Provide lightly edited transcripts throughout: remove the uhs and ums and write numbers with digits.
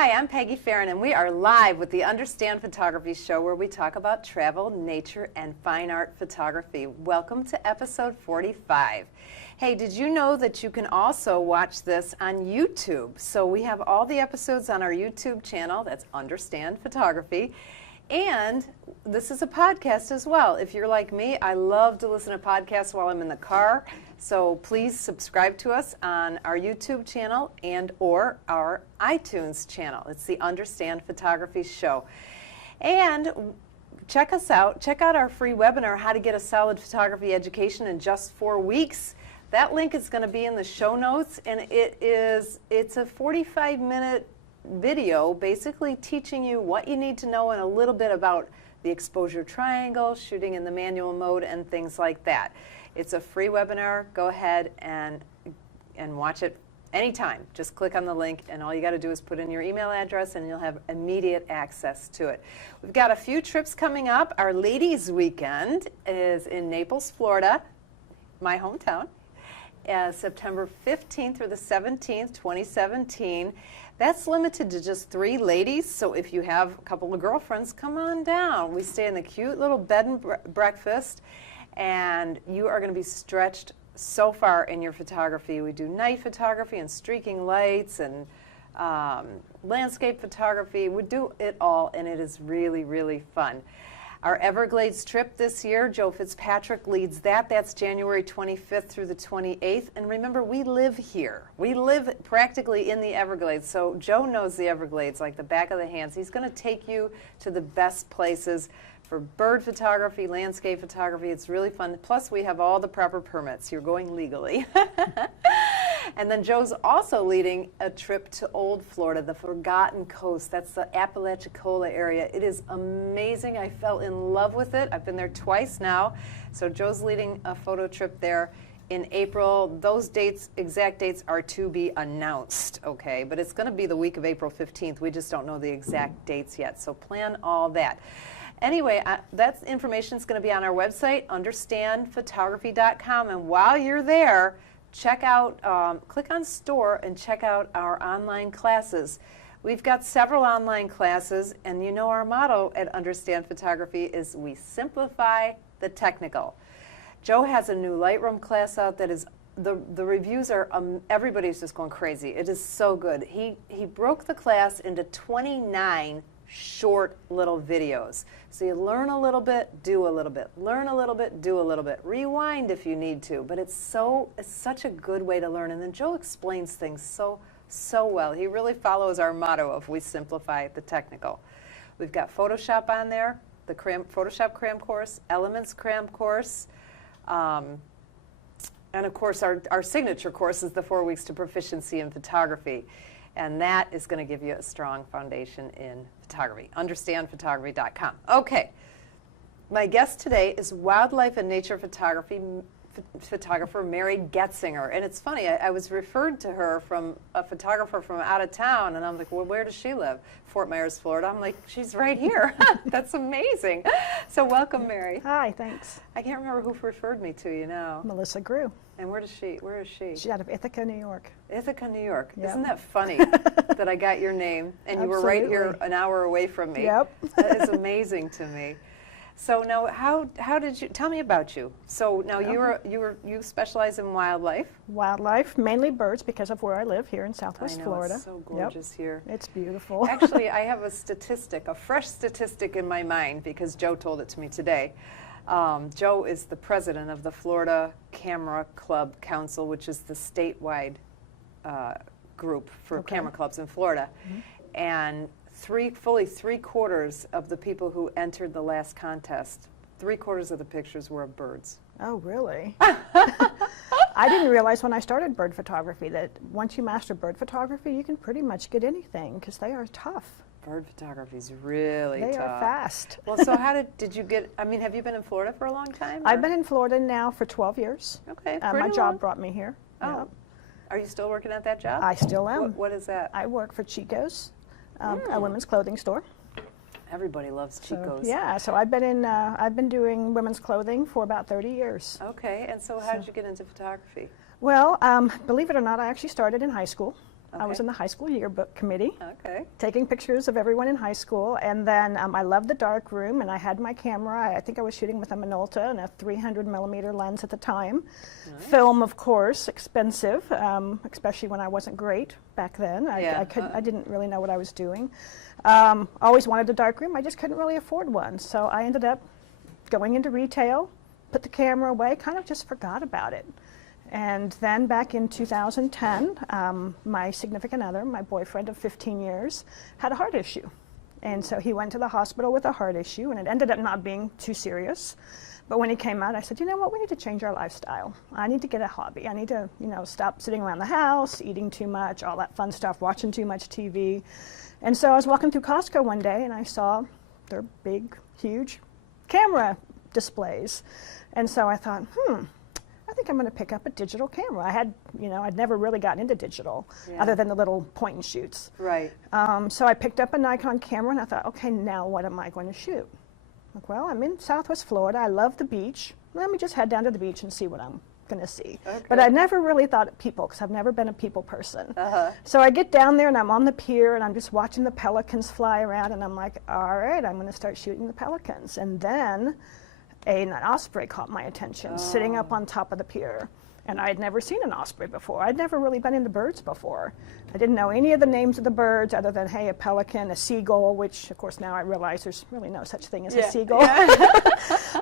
Hi, I'm Peggy Farren, and we are live with the Understand Photography Show, where we talk about travel, nature, and fine art photography. Welcome to episode 45. Hey, did you know that you can also watch this on YouTube? So we have all the episodes on our YouTube channel, that's Understand Photography. And this is a podcast as well. If you're like me, I love to listen to podcasts while I'm in the car. So please subscribe to us on our YouTube channel and or our iTunes channel. It's the Understand Photography Show. And check us out. Check out our free webinar, How to Get a Solid Photography Education in Just 4 Weeks. That link is going to be in the show notes, and it's a 45-minute video basically teaching you what you need to know and a little bit about the exposure triangle, shooting in the manual mode, and things like that. It's a free webinar. Go ahead and watch it anytime. Just click on the link, and all you got to do is put in your email address and you'll have immediate access to it. We've got a few trips coming up. Our ladies weekend is in Naples, Florida, my hometown, September 15th through the 17th, 2017. That's limited to just 3 ladies, so if you have a couple of girlfriends, come on down. We stay in a cute little bed and breakfast, and you are going to be stretched so far in your photography. We do night photography and streaking lights and landscape photography. We do it all, and it is really, really fun. Our Everglades trip this year, Joe Fitzpatrick leads that. That's January 25th through the 28th. And remember, we live here. We live practically in the Everglades. So Joe knows the Everglades like the back of the hands. He's going to take you to the best places for bird photography, landscape photography. It's really fun. Plus, we have all the proper permits. You're going legally. And then Joe's also leading a trip to Old Florida, the Forgotten Coast. That's the Apalachicola area. It is amazing. I fell in love with it. I've been there twice now. So Joe's leading a photo trip there in April. Those dates, exact dates, are to be announced, okay? But it's going to be the week of April 15th. We just don't know the exact dates yet. So plan all that. Anyway, that information is going to be on our website, understandphotography.com. And while you're there, check out, click on store and check out our online classes. We've got several online classes, and you know our motto at Understand Photography is we simplify the technical. Joe has a new Lightroom class out that is, the reviews are, everybody's just going crazy. It is so good. He broke the class into 29 short little videos. So you learn a little bit, do a little bit, learn a little bit, do a little bit, rewind if you need to, but it's such a good way to learn. And then Joe explains things so well. He really follows our motto of we simplify the technical. We've got Photoshop on there, the Photoshop cram course, Elements cram course, and of course our signature course is the 4 weeks to proficiency in photography. And that is going to give you a strong foundation in photography. Understandphotography.com. Okay. My guest today is wildlife and nature photographer Mary Goetzinger. And it's funny, I was referred to her from a photographer from out of town, and I'm like, well, where does she live? Fort Myers, Florida. I'm like, she's right here. That's amazing. So welcome, Mary. Hi, thanks. I can't remember who referred me to you now. Melissa Grew. And where is she? She's out of Ithaca, New York. Ithaca, New York. Yep. Isn't that funny that I got your name and you were right here an hour away from me? Yep. That is amazing to me. So now, how did you tell me about you? So now you specialize in wildlife. Wildlife, mainly birds, because of where I live here in Southwest I know, Florida. It's so gorgeous here. It's beautiful. Actually, I have a fresh statistic in my mind because Joe told it to me today. Joe is the president of the Florida Camera Club Council, which is the statewide group for camera clubs in Florida. Mm-hmm. And fully three-quarters of the people who entered the last contest, 3/4 of the pictures were of birds. Oh, really? I didn't realize when I started bird photography that once you master bird photography, you can pretty much get anything because they are tough. Bird photography is really tough. They are fast. Well, so how did you get, have you been in Florida for a long time? I've been in Florida now for 12 years. Okay, my job brought me here. Oh. Yep. Are you still working at that job? I still am. What is that? I work for Chico's, a women's clothing store. Everybody loves Chico's. So I've been doing women's clothing for about 30 years. Okay, and so how did you get into photography? Well, believe it or not, I actually started in high school. I was in the high school yearbook committee, Okay. taking pictures of everyone in high school. And then I loved the dark room, and I had my camera. I think I was shooting with a Minolta and a 300 millimeter lens at the time. Nice. Film, of course, expensive, especially when I wasn't great back then. Yeah. I didn't really know what I was doing. Always wanted a dark room. I just couldn't really afford one. So I ended up going into retail, put the camera away, kind of just forgot about it. And then back in 2010, my significant other, my boyfriend of 15 years, had a heart issue. And so he went to the hospital with a heart issue, and it ended up not being too serious. But when he came out, I said, you know what, we need to change our lifestyle. I need to get a hobby. I need to, stop sitting around the house, eating too much, all that fun stuff, watching too much TV. And so I was walking through Costco one day, and I saw their big, huge camera displays. And so I thought, I think I'm going to pick up a digital camera. I'd never really gotten into digital other than the little point and shoots. Right. So I picked up a Nikon camera, and I thought, okay, now what am I going to shoot? Like, well, I'm in Southwest Florida. I love the beach. Let me just head down to the beach and see what I'm going to see. Okay. But I never really thought of people, because I've never been a people person. So I get down there, and I'm on the pier, and I'm just watching the pelicans fly around, and I'm like, all right, I'm going to start shooting the pelicans. And then an osprey caught my attention, sitting up on top of the pier. And I had never seen an osprey before. I'd never really been into birds before. I didn't know any of the names of the birds other than, hey, a pelican, a seagull, which, of course, now I realize there's really no such thing as a seagull.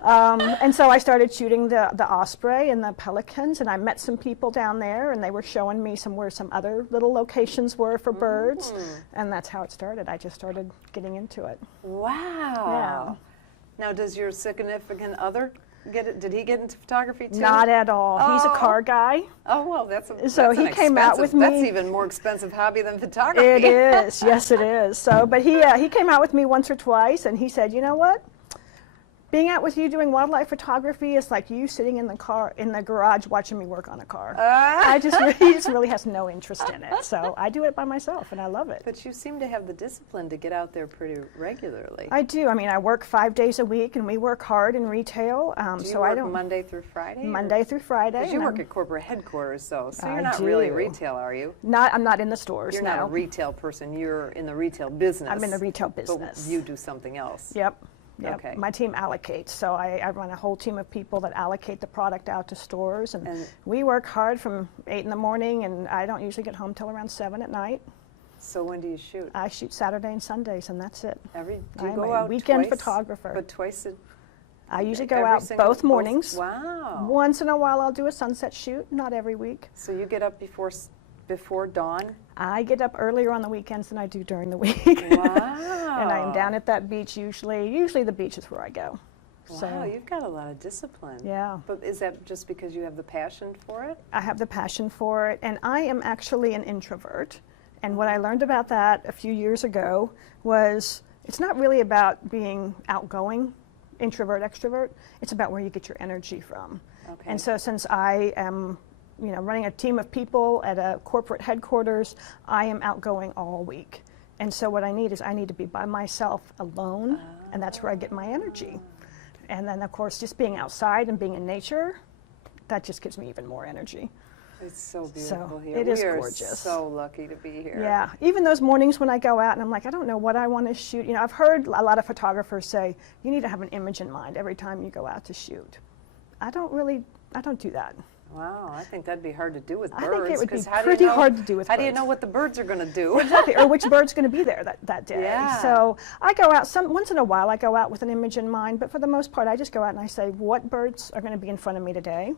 And so I started shooting the osprey and the pelicans, and I met some people down there, and they were showing me where some other little locations were for birds. And that's how it started. I just started getting into it. Wow. Now, does your significant other did he get into photography too? Not at all. He's a car guy. Oh, well, So he came out with me. That's even more expensive hobby than photography. It is. Yes, it is. So, but he came out with me once or twice, and he said, you know what? Being out with you doing wildlife photography is like you sitting in the garage watching me work on a car. He just really has no interest in it. So I do it by myself, and I love it. But you seem to have the discipline to get out there pretty regularly. I do. I mean, I work 5 days a week, and we work hard in retail. Do you work Monday through Friday? Monday through Friday. Because you work at corporate headquarters, though, so you're not do. really retail, are you? I'm not in the stores. You're not a retail person. You're in the retail business. I'm in the retail business. But you do something else. Yep. Okay. My team allocates, so I run a whole team of people that allocate the product out to stores, and we work hard from 8 in the morning, and I don't usually get home till around 7 at night. So when do you shoot? I shoot Saturday and Sundays, and that's it. Do you I'm go a out weekend twice? photographer. But twice I usually go out both mornings. Wow. Once in a while I'll do a sunset shoot, not every week. So you get up before dawn? I get up earlier on the weekends than I do during the week. Wow. And I am down at that beach usually. Usually the beach is where I go. Wow, So, you've got a lot of discipline. yeah. But is that just because you have the passion for it? I have the passion for it, and I am actually an introvert. And what I learned about that a few years ago was it's not really about being outgoing, introvert, extrovert. It's about where you get your energy from. Okay. And so since I am running a team of people at a corporate headquarters, I am outgoing all week. And so what I need to be by myself alone, and that's where I get my energy. And then, of course, just being outside and being in nature, that just gives me even more energy. It's so beautiful here. It is we are gorgeous. So lucky to be here. Yeah, even those mornings when I go out and I'm like, I don't know what I want to shoot. I've heard a lot of photographers say, you need to have an image in mind every time you go out to shoot. I don't do that. Wow, I think that'd be hard to do with birds. I think it would be 'cause how do pretty you know- hard to do with How birds. do you know what the birds are going to do? Exactly, or which bird's going to be there that day. Yeah. So I go out, once in a while I go out with an image in mind, but for the most part I just go out and I say, what birds are going to be in front of me today?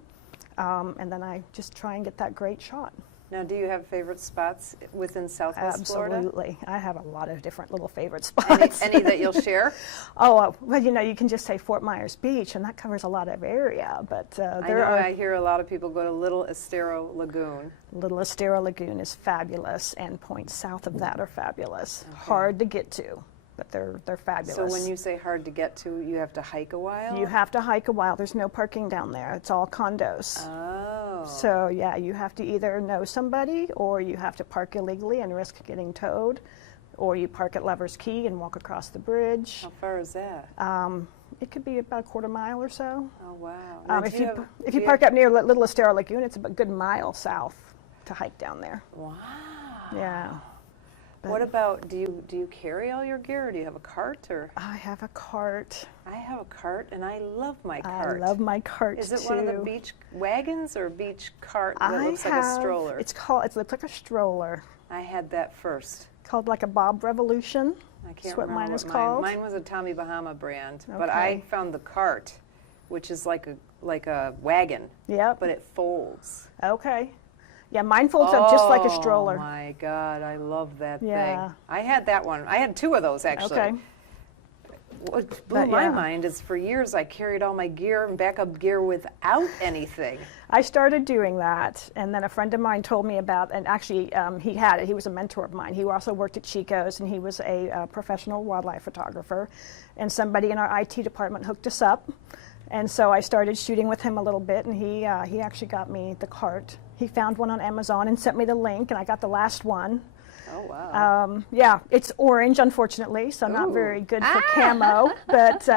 And then I just try and get that great shot. Now, do you have favorite spots within Southwest Florida? Absolutely. I have a lot of different little favorite spots. Any that you'll share? Well, you can just say Fort Myers Beach, and that covers a lot of area. But I hear a lot of people go to Little Estero Lagoon. Little Estero Lagoon is fabulous, and points south of that are fabulous. Okay. Hard to get to, but they're fabulous. So when you say hard to get to, you have to hike a while? You have to hike a while. There's no parking down there. It's all condos. Oh. So yeah, you have to either know somebody, or you have to park illegally and risk getting towed, or you park at Lover's Key and walk across the bridge. How far is that? It could be about a quarter mile or so. Oh wow! Now, If you park up near Little Estero Lagoon, it's a good mile south to hike down there. Wow! Yeah. What about, do you carry all your gear, or do you have a cart, or? I have a cart. I have a cart, and I love my I cart. love my cart Is it too. one of the beach wagons or a beach cart that looks like a stroller? It looks like a stroller. I had that first. Called like a Bob Revolution. I can't That's what remember mine is what called. Mine was a Tommy Bahama brand, but Okay. I found the cart, which is like a wagon, Yep. but it folds. Okay. Yeah, mine folds up just like a stroller. Oh my God, I love that Yeah. thing. I had that one. I had two of those actually. Okay. What blew But, my yeah. mind is for years I carried all my gear and backup gear without anything. I started doing that, and then a friend of mine told me about, and actually he had it. He was a mentor of mine. He also worked at Chico's, and he was a professional wildlife photographer. And somebody in our IT department hooked us up, and so I started shooting with him a little bit, and he actually got me the cart. He found one on Amazon and sent me the link, and I got the last one. Oh, wow. Yeah, it's orange, unfortunately, so not Ooh. very good for camo. But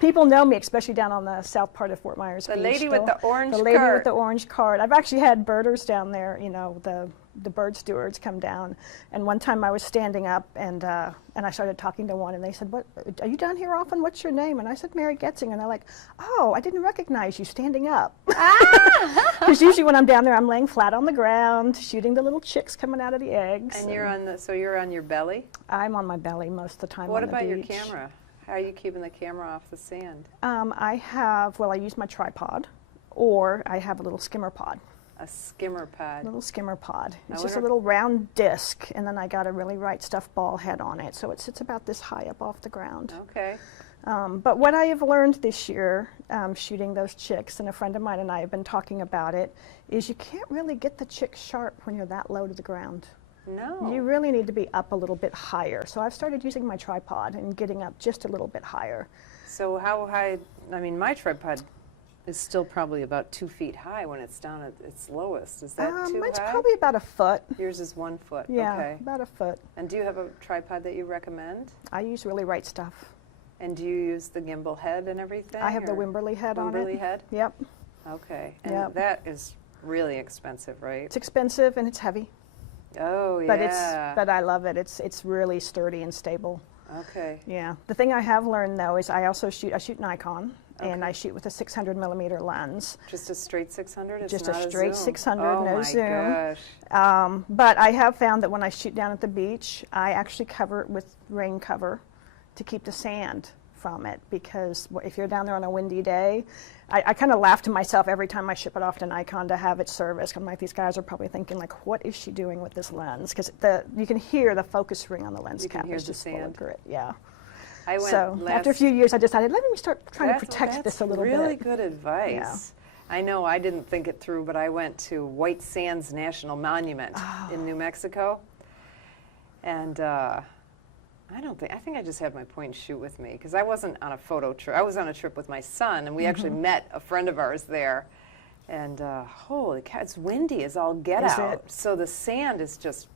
people know me, especially down on the south part of Fort Myers Beach. The lady with the orange The lady cart. with the orange cart. I've actually had birders down there, you know, the bird stewards come down. And one time I was standing up, and I started talking to one, and they said, "What? Are you down here often? What's your name?" And I said, "Mary Goetzinger." And they're like, "Oh, I didn't recognize you standing up." Because usually when I'm down there, I'm laying flat on the ground, shooting the little chicks coming out of the eggs. And you're on your belly? I'm on my belly most of the time. What on the about your beach. camera? How are you keeping the camera off the sand? I use my tripod, or I have a little skimmer pod. A skimmer pod. Little skimmer pod. I It's just a wonder- little round disc, and then I got a really right stuffed ball head on it, so it sits about this high up off the ground. Okay. But what I have learned this year, shooting those chicks, and a friend of mine and I have been talking about it, is you can't really get the chick sharp when you're that low to the ground. No. You really need to be up a little bit higher. So I've started using my tripod and getting up just a little bit higher. So how high? I mean, my tripod is still probably about 2 feet high when it's down at its lowest. Is that too Mine's high? probably about a foot. Yours is 1 foot. Yeah, Okay. about a foot. And do you have a tripod that you recommend? I use really right stuff. And do you use the gimbal head and everything? I have the or Wimberley head on it. Wimberley head? Yep. Okay. And Yep. that is really expensive, right? It's expensive and it's heavy, Oh, but yeah. but I love it. It's really sturdy and stable. Okay. Yeah. The thing I have learned though is I shoot Nikon, and Okay. I shoot with a 600 millimeter lens. Just a straight 600? It's Just a not straight zoom. 600, oh no my zoom. Gosh. But I have found that when I shoot down at the beach, I actually cover it with rain cover to keep the sand from it, because if you're down there on a windy day, I kind of laugh to myself every time I ship it off to Nikon to have it serviced. I'm like, these guys are probably thinking, like, what is she doing with this lens? Because you can hear the focus ring on the lens You can cap hear is the just full of sand. grit. Yeah. I went So last, after a few years, I decided, let me start trying to protect that's this a little really bit. good advice. I know I didn't think it through, but I went to White Sands National Monument in New Mexico. And I think I just had my point and shoot with me, because I wasn't on a photo trip. I was on a trip with my son, and we actually met a friend of ours there. And holy cow, it's windy as all get Is out. it? So the sand is just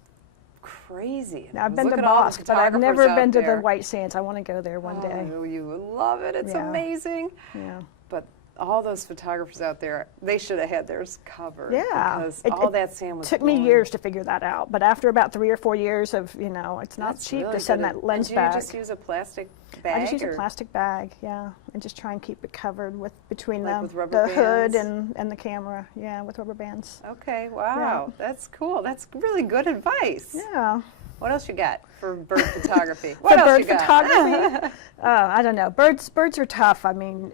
crazy. And Now, I I've was been to looking at all the Bosque, but I've never photographers been out to there. the White Sands. I want to go there one day. Oh, you would love it. It's Yeah. amazing. Yeah. But all those photographers out there, they should have had theirs covered. Yeah. Because It- all it that sand was Took me blowing. years to figure that out, but after about 3 or 4 years of, it's not That's cheap really to send good. that lens and do back. you just use a plastic bag? I just use a or- plastic bag, yeah, and just try and keep it covered between Like the, with rubber the hood bands? and the camera, yeah, with rubber bands. Okay, wow. That's cool. That's really good advice. Yeah. What else you got for bird photography? For What else bird you got? photography, I don't know. Birds are tough. I mean,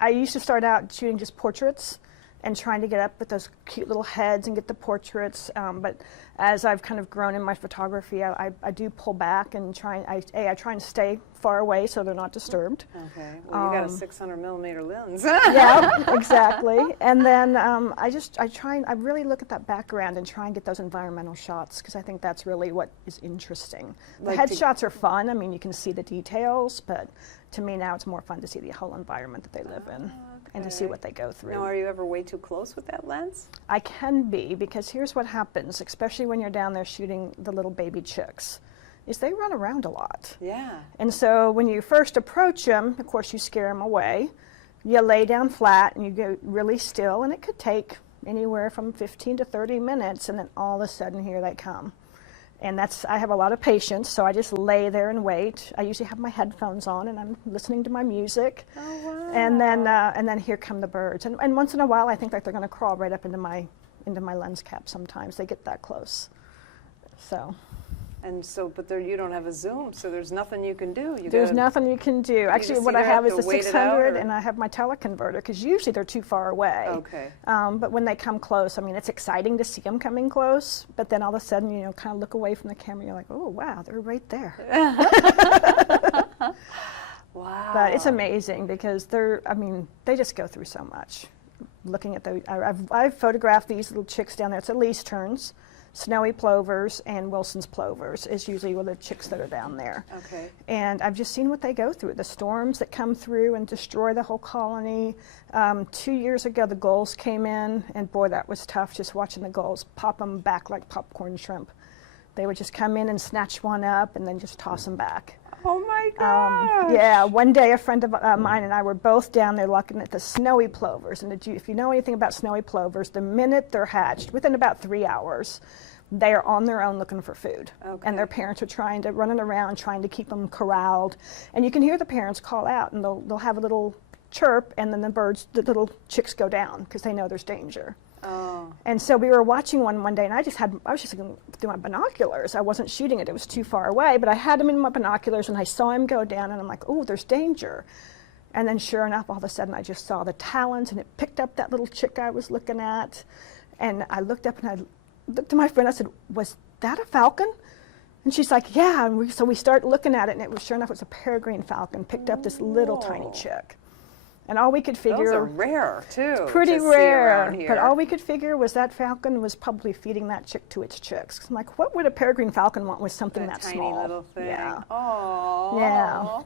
I used to start out shooting just portraits and trying to get up with those cute little heads and get the portraits. But as I've kind of grown in my photography, I do pull back and I try and stay far away so they're not disturbed. Okay. Well, you got a 600 millimeter lens. Yeah, exactly. And then I really look at that background and try and get those environmental shots, because I think that's really what is interesting. The Like headshots are fun. I mean, you can see the details, but to me now it's more fun to see the whole environment that they live in and to see okay. what they go through. Now, are you ever way too close with that lens? I can be, because here's what happens, especially when you're down there shooting the little baby chicks, is they run around a lot. Yeah. And so when you first approach them, of course you scare them away. You lay down flat and you go really still, and it could take anywhere from 15 to 30 minutes, and then all of a sudden here they come. And I have a lot of patience, so I just lay there and wait. I usually have my headphones on and I'm listening to my music. Oh, wow. And then here come the birds. And once in a while I think like they're going to crawl right up into my lens cap sometimes. They get that close. So. And so, but there, you don't have a zoom, so there's nothing you can do. There's nothing you can do. Actually, what I have is the 600, and I have my teleconverter, because usually they're too far away. Okay. But when they come close, I mean, it's exciting to see them coming close, but then all of a sudden, you know, kind of look away from the camera, you're like, oh, wow, they're right there. Wow. But it's amazing, because they just go through so much. Looking at I've photographed these little chicks down there. It's least terns. Snowy plovers and Wilson's plovers is usually one of the chicks that are down there. Okay. And I've just seen what they go through, the storms that come through and destroy the whole colony. 2 years ago, the gulls came in, and boy, that was tough, just watching the gulls pop them back like popcorn shrimp. They would just come in and snatch one up and then just toss them back. Oh my gosh. Yeah, one day a friend of mine and I were both down there looking at the snowy plovers. And if you know anything about snowy plovers, the minute they're hatched, within about 3 hours, they are on their own looking for food. Okay. And their parents are running around trying to keep them corralled. And you can hear the parents call out, and they'll have a little chirp, and then the little chicks go down because they know there's danger. Oh. And so we were watching one day, and I was just looking through my binoculars. I wasn't shooting it; it was too far away. But I had him in my binoculars, and I saw him go down, and I'm like, "Oh, there's danger!" And then, sure enough, all of a sudden, I just saw the talons, and it picked up that little chick I was looking at. And I looked up, and I looked to my friend. I said, "Was that a falcon?" And she's like, "Yeah." And so we start looking at it, and it was, sure enough, it was a peregrine falcon. Picked up this little tiny chick. And all we could figure... Those are rare, too. Pretty to see rare. around here. But all we could figure was that falcon was probably feeding that chick to its chicks. 'Cause I'm like, what would a peregrine falcon want with something that tiny small? little thing. Yeah. Oh. Yeah.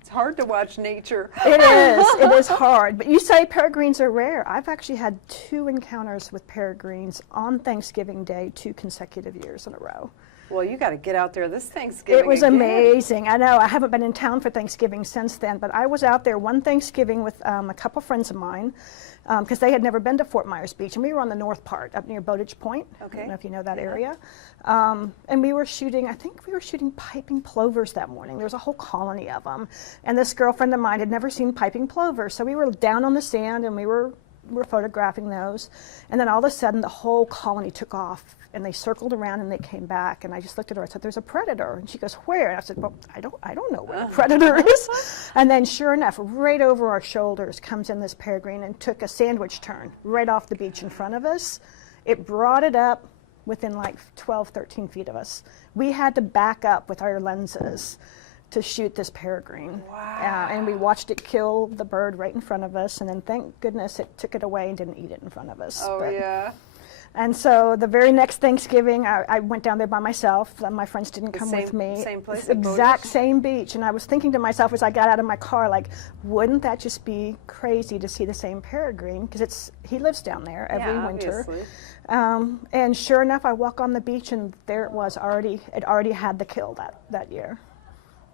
It's hard to watch nature. It is. It is hard. But you say peregrines are rare. I've actually had 2 encounters with peregrines on Thanksgiving Day 2 consecutive years in a row. Well, you got to get out there this Thanksgiving. It was again. amazing. I know. I haven't been in town for Thanksgiving since then, but I was out there one Thanksgiving with a couple friends of mine because they had never been to Fort Myers Beach, and we were on the north part, up near Bowditch Point. Okay. I don't know if you know that area. And we were shooting, I think we were shooting piping plovers that morning. There was a whole colony of them. And this girlfriend of mine had never seen piping plovers. So we were down on the sand, and we were photographing those. And then all of a sudden, the whole colony took off. And they circled around and they came back, and I just looked at her. I said, "There's a predator." And she goes, "Where?" And I said, "Well, I don't know where a predator is." And then, sure enough, right over our shoulders comes in this peregrine and took a sandwich turn right off the beach in front of us. It brought it up within like 12, 13 feet of us. We had to back up with our lenses to shoot this peregrine. Wow. And we watched it kill the bird right in front of us, and then thank goodness it took it away and didn't eat it in front of us. Oh, yeah. And so the very next Thanksgiving, I went down there by myself. My friends didn't come with me. Same place? It's exact same beach. And I was thinking to myself as I got out of my car, like, wouldn't that just be crazy to see the same peregrine? Because he lives down there every winter. Obviously. And sure enough, I walk on the beach, and there it was already. It already had the kill that year.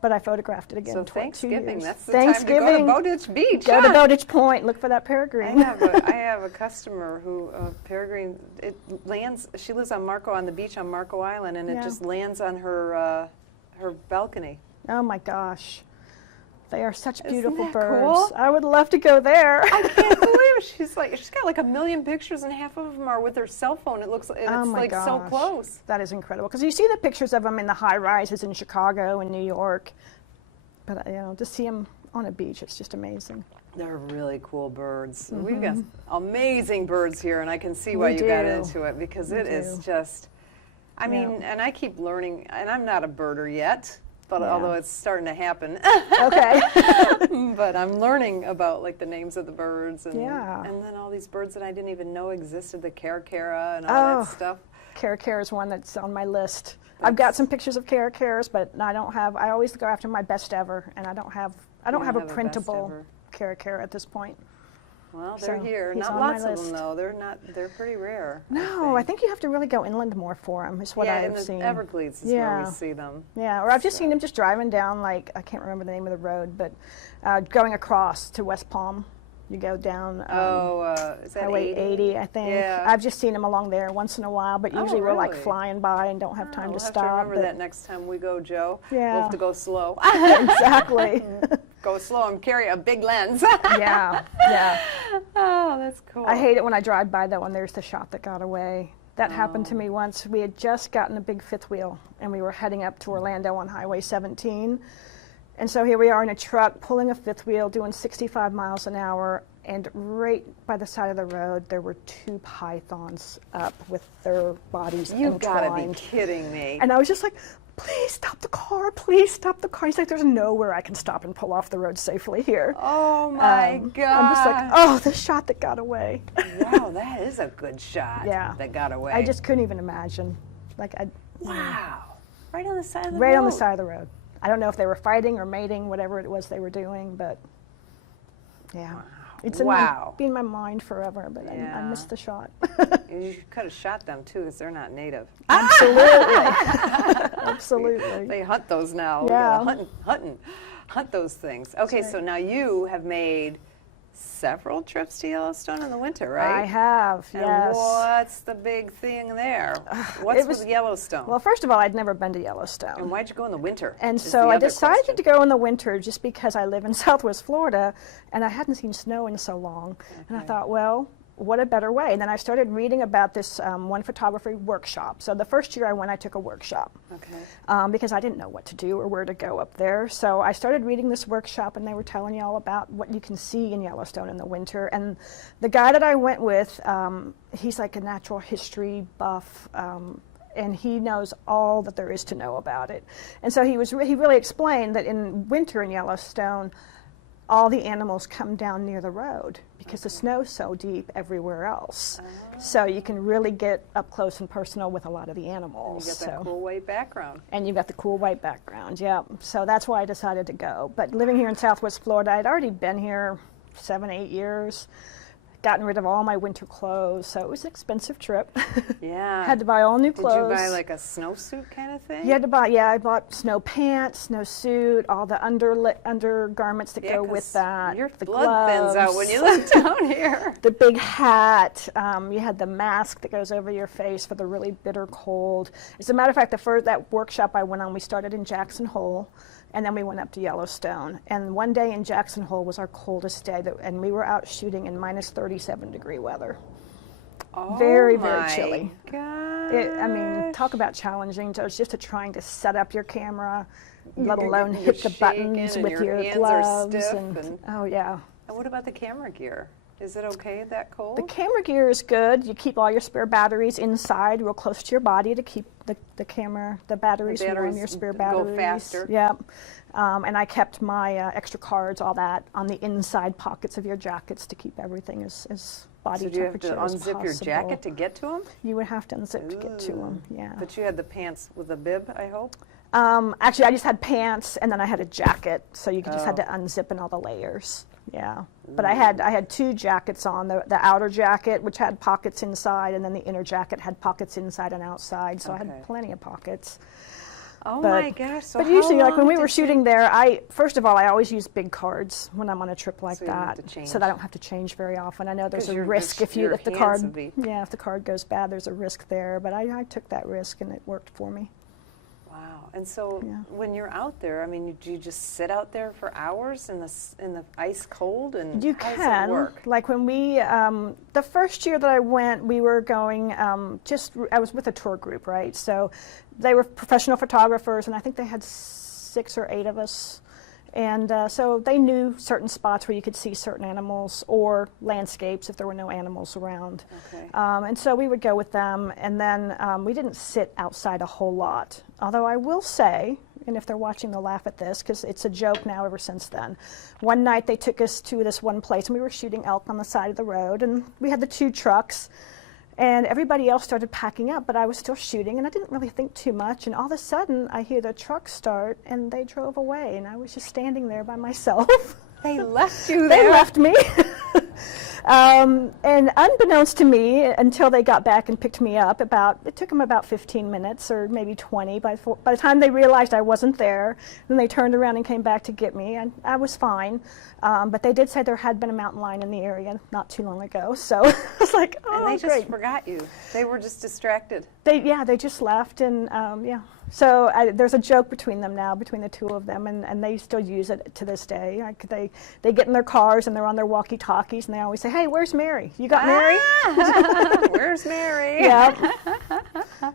But I photographed it again. So 2 Thanksgiving, years. that's the time to go to Bowditch Beach. Go to Bowditch Point, look for that peregrine. I have a customer who peregrine. It lands. She lives on the beach on Marco Island, and it just lands on her balcony. Oh my gosh, they are such Isn't beautiful that birds. cool? I would love to go there. I can't believe it. She's got like 1 million pictures, and half of them are with her cell phone. It looks, and Oh it's my like so gosh. close. That is incredible, because you see the pictures of them in the high rises in Chicago and New York, but to see them on a beach, it's just amazing. They're really cool birds. We've got amazing birds here, and I can see why you got into it, because it is just, I mean, and I keep learning, and I'm not a birder yet, but although it's starting to happen. Okay. But I'm learning about like the names of the birds, and Yeah. then all these birds that I didn't even know existed, the caracara and all that stuff. Caracara is one that's on my list. I've got some pictures of caracaras, but I always go after my best ever, and I don't have a printable caracara at this point. Well, they're So, here. he's Not on my lots of them list. though. They're pretty rare. No, I think you have to really go inland more for them, is what yeah, I've in the seen. Everglades is where we see them. Yeah, or I've just seen them just driving down, like, I can't remember the name of the road, but going across to West Palm, You go down is that Highway 80, I think. Yeah. I've just seen them along there once in a while, but usually we're like really? flying by and don't have time to We'll stop. have to remember but- that next time we go, Joe. Yeah. We'll have to go slow. Exactly. Go slow and carry a big lens. Yeah, yeah. Oh, that's cool. I hate it when I drive by though and there's the shot that got away. That happened to me once. We had just gotten a big fifth wheel and we were heading up to Orlando on Highway 17. And so here we are in a truck pulling a fifth wheel doing 65 miles an hour, and right by the side of the road there were 2 pythons up with their bodies You've got to entwined. be kidding me. And I was just like, please stop the car, please stop the car. He's like, there's nowhere I can stop and pull off the road safely here. Oh my God. I'm just like, oh, the shot that got away. Wow, that is a good shot. Yeah. That got away. I just couldn't even imagine. Like, Wow. Right on the side of the road. right on the side of the road. I don't know if they were fighting or mating, whatever it was they were doing, but yeah. It's Wow. been in my mind forever, but I Yeah. missed the shot. You could have shot them too, because they're not native. Absolutely. Absolutely. They hunt those now. Yeah. Hunt those things. Okay, so now you have made several trips to Yellowstone in the winter, right? I have, And yes. what's the big thing there? What's with Yellowstone? Well, first of all, I'd never been to Yellowstone. And why'd you go in the winter? And is so the I other decided question. to go in the winter just because I live in Southwest Florida and I hadn't seen snow in so long. And I thought, well, what a better way. And then I started reading about this one photography workshop. So the first year I went, I took a workshop because I didn't know what to do or where to go up there. So I started reading this workshop and they were telling you all about what you can see in Yellowstone in the winter. And the guy that I went with, he's like a natural history buff. And he knows all that there is to know about it. And so he really explained that in winter in Yellowstone, all the animals come down near the road because the snow's so deep everywhere else. So you can really get up close and personal with a lot of the animals. You get that cool white background. And you've got the cool white background, yeah. So that's why I decided to go. But living here in Southwest Florida, I'd already been here 7, 8 years. Gotten rid of all my winter clothes, so it was an expensive trip. Yeah. Had to buy all new clothes. Did you buy like a snowsuit kind of thing? You had to buy, I bought snow pants, snow suit, all the undergarments that go with that. Your the blood gloves, thins out when you live down here. the big hat. You had the mask that goes over your face for the really bitter cold. As a matter of fact, that workshop I went on, we started in Jackson Hole. And then we went up to Yellowstone. And one day in Jackson Hole was our coldest day, and we were out shooting in minus 37-degree weather. Oh Very, very chilly. God. I mean, talk about challenging. So it's just trying to set up your camera, let alone hit the buttons and with your your hands gloves. are stiff And oh yeah. And what about the camera gear? Is it okay that cold? The camera gear is good. You keep all your spare batteries inside, real close to your body, to keep the batteries warm. Your spare batteries go faster. Yep. And I kept my extra cards, all that, on the inside pockets of your jackets to keep everything as body So do you have to temperature as unzip your possible. jacket to get to them? You would have to unzip to get to them. Yeah. But you had the pants with a bib, I hope? Actually, I just had pants, and then I had a jacket, so you just had to unzip in all the layers. Yeah, but I had 2 jackets on, the outer jacket, which had pockets inside, and then the inner jacket had pockets inside and outside, so I had plenty of pockets. Oh my gosh, so But how usually, like when long we were did you- shooting there, first of all, I always use big cards when I'm on a trip like So you don't have that, to change. so that I don't have to change very often. I know there's 'Cause a your- risk if your the hands card, would be- if the card goes bad, there's a risk there, but I took that risk and it worked for me. Wow. And so Yeah. when you're out there, I mean, do you just sit out there for hours in the ice cold? And You how does it can. work? Like when we, the first year that I went, we were going, I was with a tour group, right? So they were professional photographers, and I think they had 6 or 8 of us. And so they knew certain spots where you could see certain animals or landscapes if there were no animals around. Okay. And so we would go with them, and then we didn't sit outside a whole lot. Although I will say, and if they're watching, they'll laugh at this because it's a joke now ever since then. One night they took us to this one place, and we were shooting elk on the side of the road, and we had the 2 trucks. And everybody else started packing up, but I was still shooting, and I didn't really think too much. And all of a sudden, I hear the truck start, and they drove away, and I was just standing there by myself. They left you there? They left me. And unbeknownst to me, until they got back and picked me up, it took them about 15 minutes or maybe 20. By the time they realized I wasn't there, then they turned around and came back to get me, and I was fine. But they did say there had been a mountain lion in the area not too long ago, so I was like, oh, And they great. just forgot you. They were just distracted. They just left, and yeah. So there's a joke between them now, between the two of them, and they still use it to this day. Like they get in their cars and they're on their walkie-talkies, and they always say, "Hey, where's Mary? You got Mary?" Where's Mary? Yeah.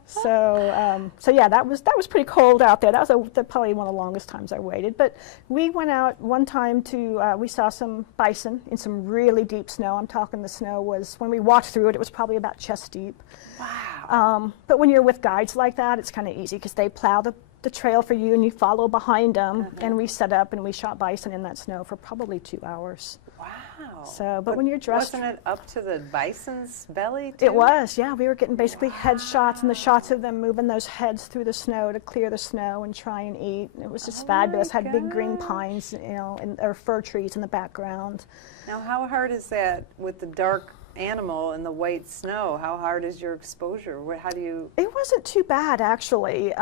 So yeah, that was pretty cold out there. That was probably one of the longest times I waited. But we went out one time to we saw some bison in some really deep snow. I'm talking the snow was, when we walked through it, it was probably about chest deep. Wow. But when you're with guides like that, it's kind of easy because they plow the trail for you and you follow behind them. And we set up and we shot bison in that snow for probably 2 hours. Wow. So, but when you're dressed, wasn't it up to the bison's belly too? it was, yeah. We were getting basically head shots and the shots of them moving those heads through the snow to clear the snow and try and eat. It was just fabulous. Had big green pines, or fir trees in the background. Now, how hard is that with the dark animal in the white snow? How hard is your exposure? How do you? It wasn't too bad, actually.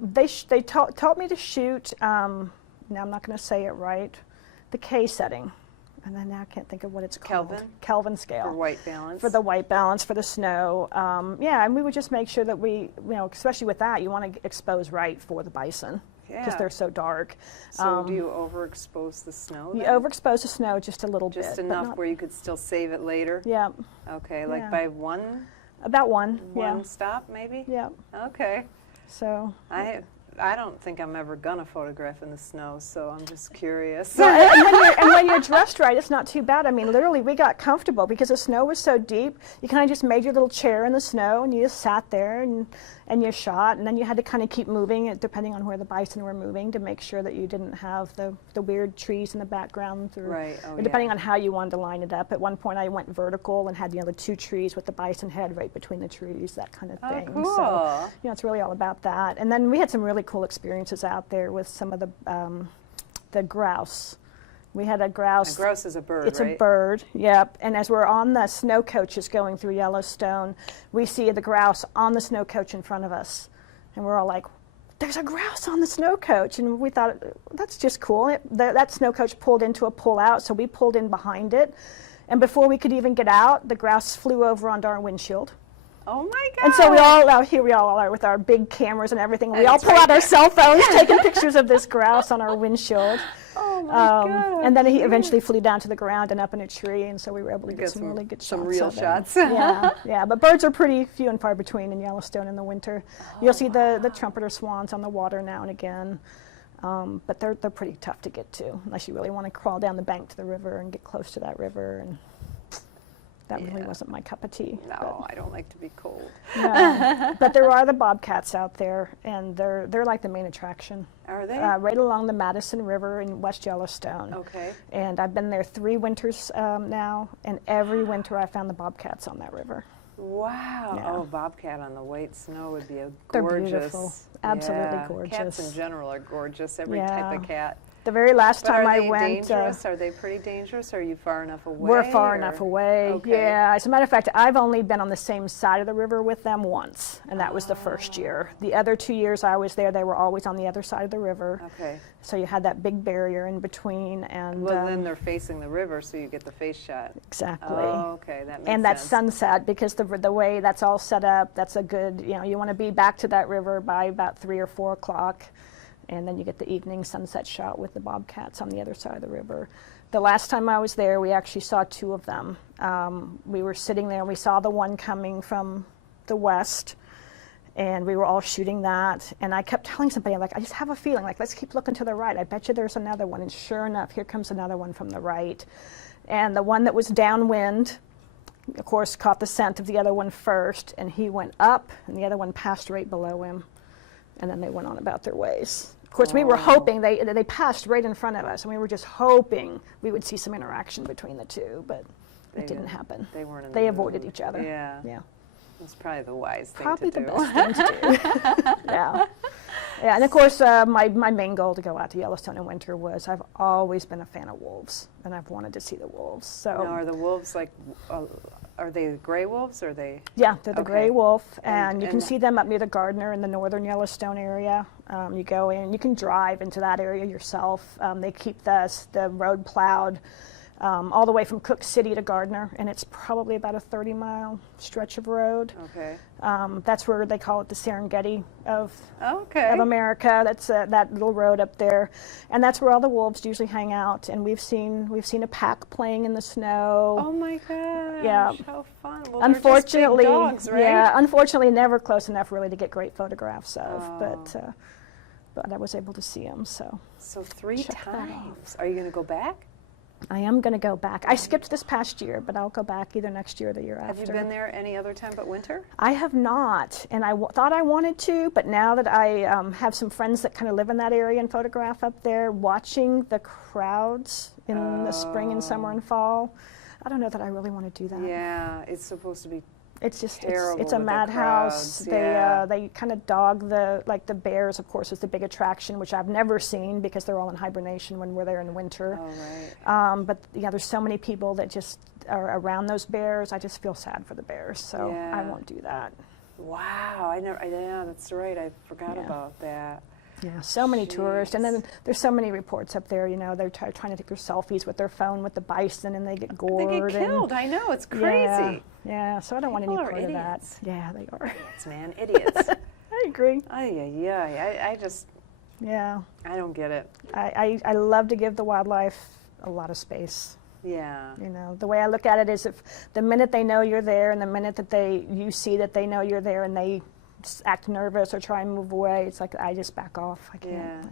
They taught me to shoot. Now I'm not going to say it right. The K setting, and then now I can't think of what it's called. Kelvin scale. For white balance. For the white balance for the snow. Yeah, and we would just make sure that we, especially with that, you want to expose right for the bison. Because they're so dark. So do you overexpose the snow then? You overexpose the snow just a little bit. Just enough where you could still save it later? Yeah. Okay, like by one? About one, yeah. One stop, maybe? Yeah. Okay. So. I don't think I'm ever gonna photograph in the snow, so I'm just curious. Well, and when you're dressed right, it's not too bad. I mean, literally, we got comfortable because the snow was so deep. You kind of just made your little chair in the snow, and you just sat there and you shot, and then you had to kind of keep moving, depending on where the bison were moving, to make sure that you didn't have the weird trees in the background. Or depending on how you wanted to line it up. At one point, I went vertical and had the 2 trees with the bison head right between the trees, that kind of thing. Oh, cool. So, it's really all about that. And then we had some really cool experiences out there with some of the grouse. We had a grouse. A grouse is a bird, It's right? a bird, yep. And as we're on the snow coaches going through Yellowstone, we see the grouse on the snow coach in front of us. And we're all like, there's a grouse on the snow coach. And we thought, that's just cool. That snow coach pulled into a pull out, so we pulled in behind it. And before we could even get out, the grouse flew over onto our windshield. Oh my God. And so we all are with our big cameras and everything. We all pull out our cell phones, taking pictures of this grouse on our windshield. Oh my God. And then he eventually flew down to the ground and up in a tree, and so we were able to get some really good shots. Some real of him. shots. Yeah. But birds are pretty few and far between in Yellowstone in the winter. You'll see the trumpeter swans on the water now and again. But they're pretty tough to get to, unless you really want to crawl down the bank to the river and get close to that river. And that really wasn't my cup of tea. No, I don't like to be cold. No. But there are the bobcats out there, and they're like the main attraction. Are they? Right along the Madison River in West Yellowstone. Okay. And I've been there 3 winters now, and every winter I found the bobcats on that river. Wow. Yeah. Oh, bobcat on the white snow would be a They're gorgeous. beautiful. Absolutely gorgeous. Cats in general are gorgeous, every type of cat. The very last time I went. went. Are they dangerous? Are they pretty dangerous? Are you far enough away? We're far enough away. Okay. Yeah. As a matter of fact, I've only been on the same side of the river with them once, and that was the first year. The other 2 years I was there, they were always on the other side of the river. Okay. So you had that big barrier in between, and Well, then they're facing the river, so you get the face shot. exactly. Oh, okay, that makes And that sense. sunset, because the way that's all set up, that's a good, you want to be back to that river by about 3 or 4 o'clock. And then you get the evening sunset shot with the bobcats on the other side of the river. The last time I was there, we actually saw 2 of them. We were sitting there, and we saw the one coming from the west, and we were all shooting that. And I kept telling somebody, I just have a feeling, let's keep looking to the right. I bet you there's another one. And sure enough, here comes another one from the right. And the one that was downwind, of course, caught the scent of the other one first, and he went up, and the other one passed right below him. And then they went on about their ways. Of course, we were hoping, they passed right in front of us, and we were just hoping we would see some interaction between the 2, but it didn't happen. They weren't in They the avoided mood. each other. Yeah. Yeah. That's probably the wise thing Probably to the do. best thing to do. Yeah. Yeah, and of course, my main goal to go out to Yellowstone in winter was I've always been a fan of wolves, and I've wanted to see the wolves. So Now, are the wolves like, are they gray wolves or are they? yeah, they're the Okay. gray wolf, and you can and- see them up near the Gardner in the northern Yellowstone area. You go in, you can drive into that area yourself. They keep the road plowed all the way from Cook City to Gardner, and it's probably about a 30-mile stretch of road. Okay. That's where they call it the Serengeti of Okay. America. That's that little road up there, and that's where all the wolves usually hang out. And we've seen a pack playing in the snow. Oh my gosh. Yeah. How fun. Well, Unfortunately, they're just big dogs, right? yeah. Unfortunately, never close enough really to get great photographs of. Oh. But I was able to see them. So So 3 Check that off. times. Are you going to go back? I am going to go back. I skipped this past year, but I'll go back either next year or the year Have after. you been there any other time but winter? I have not, and I thought I wanted to, but now that I have some friends that kind of live in that area and photograph up there, watching the crowds in the spring and summer and fall, I don't know that I really want to do that. Yeah, it's supposed to be. It's just Terrible it's a with the madhouse. crowds, yeah. They kind of dog the bears. Of course, is the big attraction, which I've never seen because they're all in hibernation when we're there in the winter. Oh, right. But yeah, there's so many people that just are around those bears. I just feel sad for the bears, so I Yeah. won't do that. Wow, yeah, that's right. I forgot Yeah. about that. Yeah, so many tourists, and Jeez. then there's so many reports up there. You know, they're trying to take their selfies with their phone with the bison, and they get gored. They get and- killed. I know, it's Yeah, crazy. yeah. So I don't want any People are part of that. idiots. Yeah, they are. Idiots, man, idiots. I agree. I just, Yeah, I don't get it. I love to give the wildlife a lot of space. Yeah. You know, the way I look at it is if the minute they know you're there and the minute that you see that they know you're there and they act nervous or try and move away, it's like I just back off. I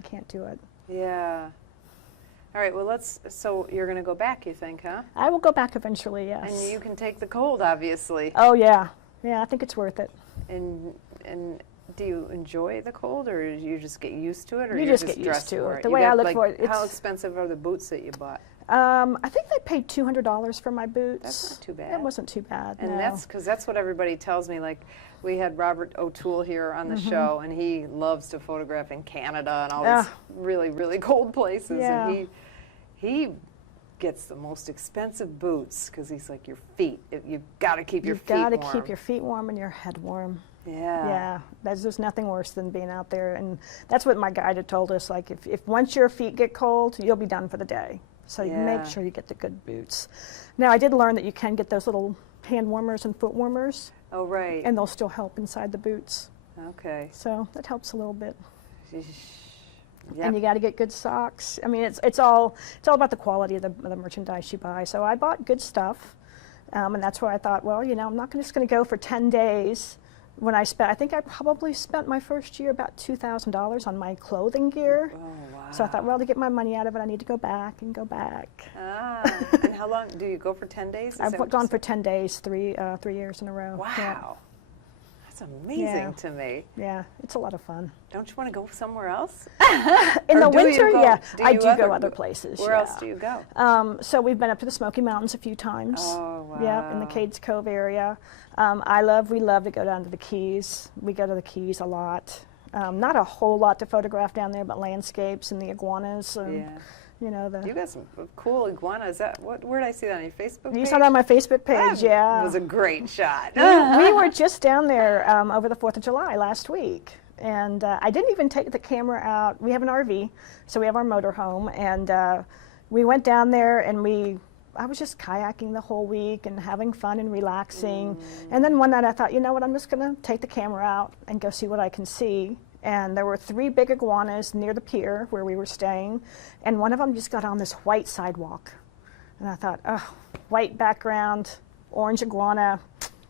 can't do it. Yeah. All right, well, so you're going to go back, you think, huh? I will go back eventually, yes. And you can take the cold, obviously. Oh yeah, yeah. I think it's worth it. And do you enjoy the cold, or you just get used to it, or You you're just get used dressed to for it. it? The You way I get, look like, for it, how it's- expensive are the boots that you bought? I think I paid $200 for my boots. That's not too bad. That wasn't too bad. And no. that's because that's what everybody tells me. Like, we had Robert O'Toole here on the Mm-hmm. show, and he loves to photograph in Canada and all Yeah. these really, really cold places. Yeah. And he gets the most expensive boots because he's like, your feet. You've got to keep your You've feet got to warm. keep your feet warm and your head warm. Yeah. Yeah, there's nothing worse than being out there, and that's what my guide had told us. Like, if once your feet get cold, you'll be done for the day. So you Yeah. make sure you get the good boots. Now, I did learn that you can get those little hand warmers and foot warmers, Oh, right. and they'll still help inside the boots. Okay. So that helps a little bit. Yep. And you got to get good socks. I mean, it's all about the quality of the merchandise you buy. So I bought good stuff, and that's where I thought, well, you know, I'm not just going to go for 10 days. When I think I probably spent my first year about $2,000 on my clothing gear. Oh, wow. So I thought, well, to get my money out of it, I need to go back and go back. Ah, and how long do you go for 10 days? Is that I've what gone you for 10 days, 3 years in a row. said? Yeah. Wow. That's amazing Yeah. to me. Yeah, it's a lot of fun. Don't you want to go somewhere else? In Or the do you winter, go- yeah, do I you do go other places. Where yeah. else do you go? So we've been up to the Smoky Mountains a few times. Oh, wow. Yeah, in the Cades Cove area. We love to go down to the Keys. We go to the Keys a lot. Not a whole lot to photograph down there, but landscapes and the iguanas. And, Yeah. You know, You got some cool iguanas. Where did I see that on your Facebook page? You saw that on my Facebook page, That yeah. was a great shot. We were just down there over the 4th of July last week. And I didn't even take the camera out. We have an RV, so we have our motorhome. And we went down there and I was just kayaking the whole week and having fun and relaxing. And then one night I thought, you know what, I'm just going to take the camera out and go see what I can see. And there were 3 big iguanas near the pier where we were staying. And one of them just got on this white sidewalk. And I thought, oh, white background, orange iguana.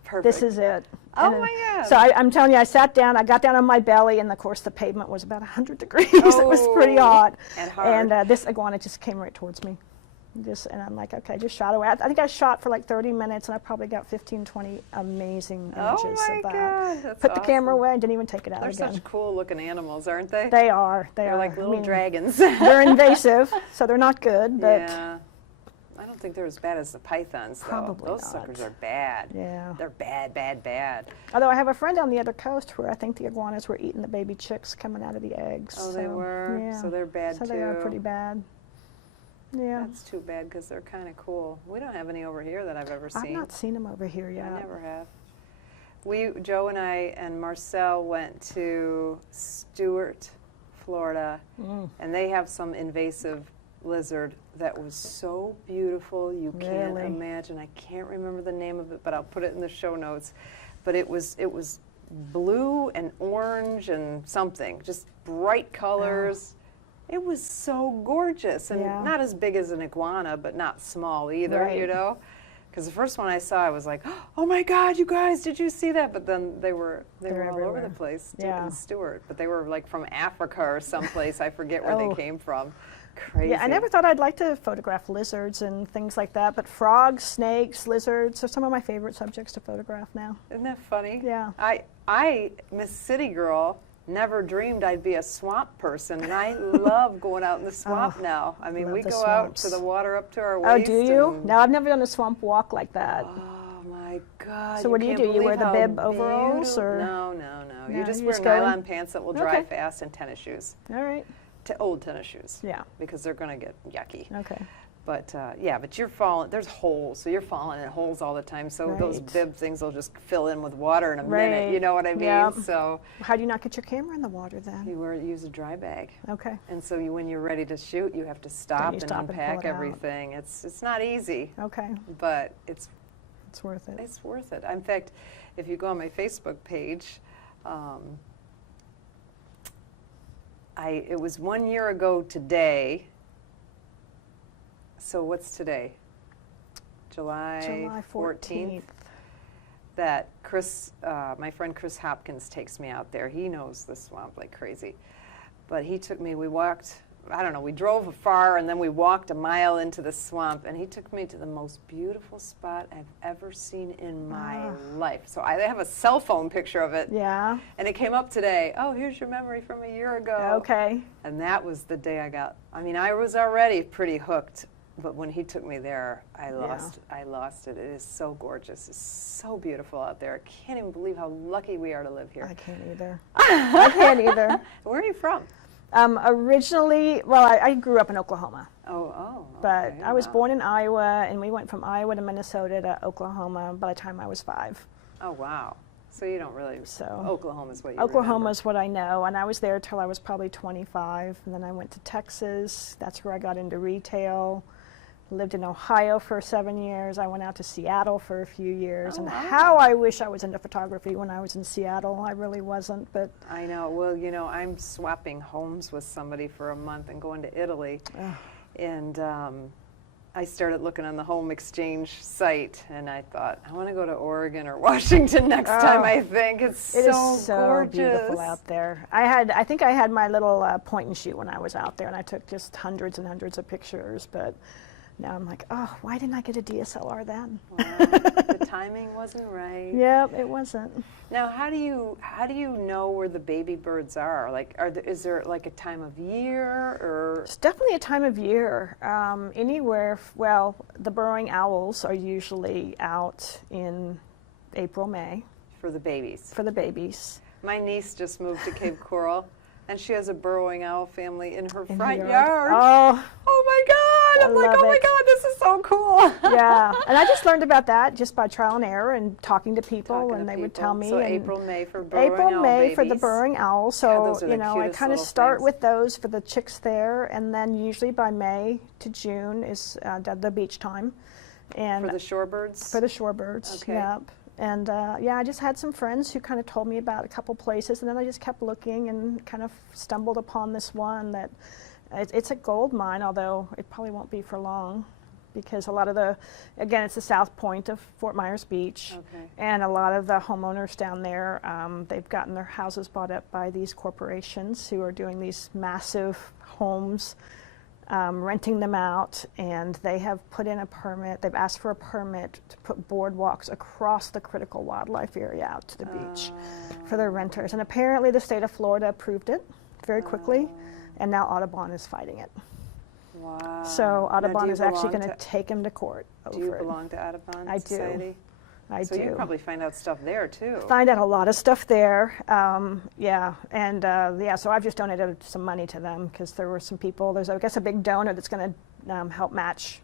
Perfect. This is it. Oh, And my God. So I'm telling you, I sat down, I got down on my belly, and of course the pavement was about 100 degrees. It was pretty Oh, hot. and hard. And this iguana just came right towards me. And I'm like, okay, just shot away. I think I shot for like 30 minutes, and I probably got 15, 20 amazing images Oh, my of that. God. That's Put the camera awesome. away and didn't even take it out They're again. such cool looking animals, aren't they? They are. They're like little dragons. They're invasive, so they're not good, but Yeah. I don't think they're as bad as the pythons, though. Probably Those not. suckers are bad. Yeah. They're bad, bad, bad. Although I have a friend on the other coast where I think the iguanas were eating the baby chicks coming out of the eggs. Oh, they were? Yeah. So they're bad, so too. they are pretty bad. Yeah. That's too bad because they're kind of cool. We don't have any over here that I've ever seen. I've not seen them over here yet. I never have. Joe and I and Marcel went to Stewart, Florida, and they have some invasive lizard that was so beautiful you can't Really? imagine. I can't remember the name of it, but I'll put it in the show notes. But it was blue and orange and something, just bright colors. It was so gorgeous, and Yeah. not as big as an iguana, but not small either, Right. you know? Because the first one I saw, I was like, oh my God, you guys, did you see that? But then they were all over everywhere. the place Yeah. in Stewart. But they were like from Africa or someplace. I forget where they Oh. came from. Crazy. Yeah, I never thought I'd like to photograph lizards and things like that, but frogs, snakes, lizards are some of my favorite subjects to photograph now. Isn't that funny? Yeah. I, Miss City Girl, never dreamed I'd be a swamp person, and I love going out in the swamp Oh, now. I mean, love we the go out to swamps. the water up to our Oh, waist. do you? and- No, I've never done a swamp walk like that. Oh my God! So what do you can't do? You wear believe the how bib overalls, beautiful- or- No. No, You just you wear just go in? nylon pants that will dry Okay. fast and tennis shoes. All right. Old tennis shoes. Yeah. Because they're going to get yucky. Okay. But yeah, but you're falling. There's holes, so you're falling in holes all the time. So those Right. bib things will just fill in with water in a minute. Right. You know what I mean? Yep. So How do you not get your camera in the water then? use a dry bag. Okay. And so when you're ready to shoot, you have to stop and stop and pull unpack it out. everything. It's not easy, Okay. but it's worth it. It's worth it. In fact, if you go on my Facebook page, it was 1 year ago today. So what's today? July 14th. That my friend Chris Hopkins takes me out there. He knows the swamp like crazy. But he took me, we drove far and then we walked a mile into the swamp, and he took me to the most beautiful spot I've ever seen in my life. So I have a cell phone picture of it. Yeah. And it came up today. Oh, here's your memory from a year ago. Okay. And that was the day I was already pretty hooked, but when he took me there, I lost it. It is so gorgeous. It's so beautiful out there. I can't even believe how lucky we are to live here. I can't either. I can't either. Where are you from? Originally, well, I grew up in Oklahoma, but Okay, I was wow. born in Iowa, and we went from Iowa to Minnesota to Oklahoma by the time I was 5. Oh, wow. So you don't really, So Oklahoma's what you Oklahoma's what I know, and I was there till I was probably 25, and then I went to Texas. That's where I got into retail. Lived in Ohio for 7 years. I went out to Seattle for a few years, and how I wish I was into photography when I was in Seattle. I really wasn't, but I know. Well, I'm swapping homes with somebody for a month and going to Italy. And I started looking on the home exchange site, and I thought, I want to go to Oregon or Washington next time, I think. It is so so gorgeous. beautiful out there. I think I had my little point and shoot when I was out there, and I took just hundreds and hundreds of pictures, but now I'm like, oh, why didn't I get a DSLR then? Well, the timing wasn't right. Yep, it wasn't. Now, how do you know where the baby birds are? Like, is there like a time of year, or? It's definitely a time of year. Well, the burrowing owls are usually out in April, May For the babies. for the babies. My niece just moved to Cape Coral, and she has a burrowing owl family in her In her front yard. yard. Oh, Oh my God! I'm like, love oh my it. God, this is so cool. yeah. And I just learned about that just by trial and error and talking to people, Talking and to they would people. tell me. So and April, May for burrowing April, owl May for the babies. burrowing owl. God, So, those are the I cutest kind of little start things. with those for the chicks there, and then usually by May to June is the beach time. And For the shorebirds? for the shorebirds, Okay. yep. And I just had some friends who kind of told me about a couple places, and then I just kept looking and kind of stumbled upon this one that it's a gold mine, although it probably won't be for long, because a lot of it's the south point of Fort Myers Beach, Okay. and a lot of the homeowners down there, they've gotten their houses bought up by these corporations who are doing these massive homes, renting them out, and they have put in a permit. They've asked for a permit to put boardwalks across the critical wildlife area out to the beach for their renters. And apparently the state of Florida approved it very quickly, and now Audubon is fighting it. Wow. So Now, do Audubon you is actually belong going to take him to court over Do you it. belong to Audubon I do. Society? I So do. you probably find out stuff there too. Find out a lot of stuff there. Yeah, and yeah, so I've just donated some money to them because there were some people. There's, I guess, a big donor that's going to help match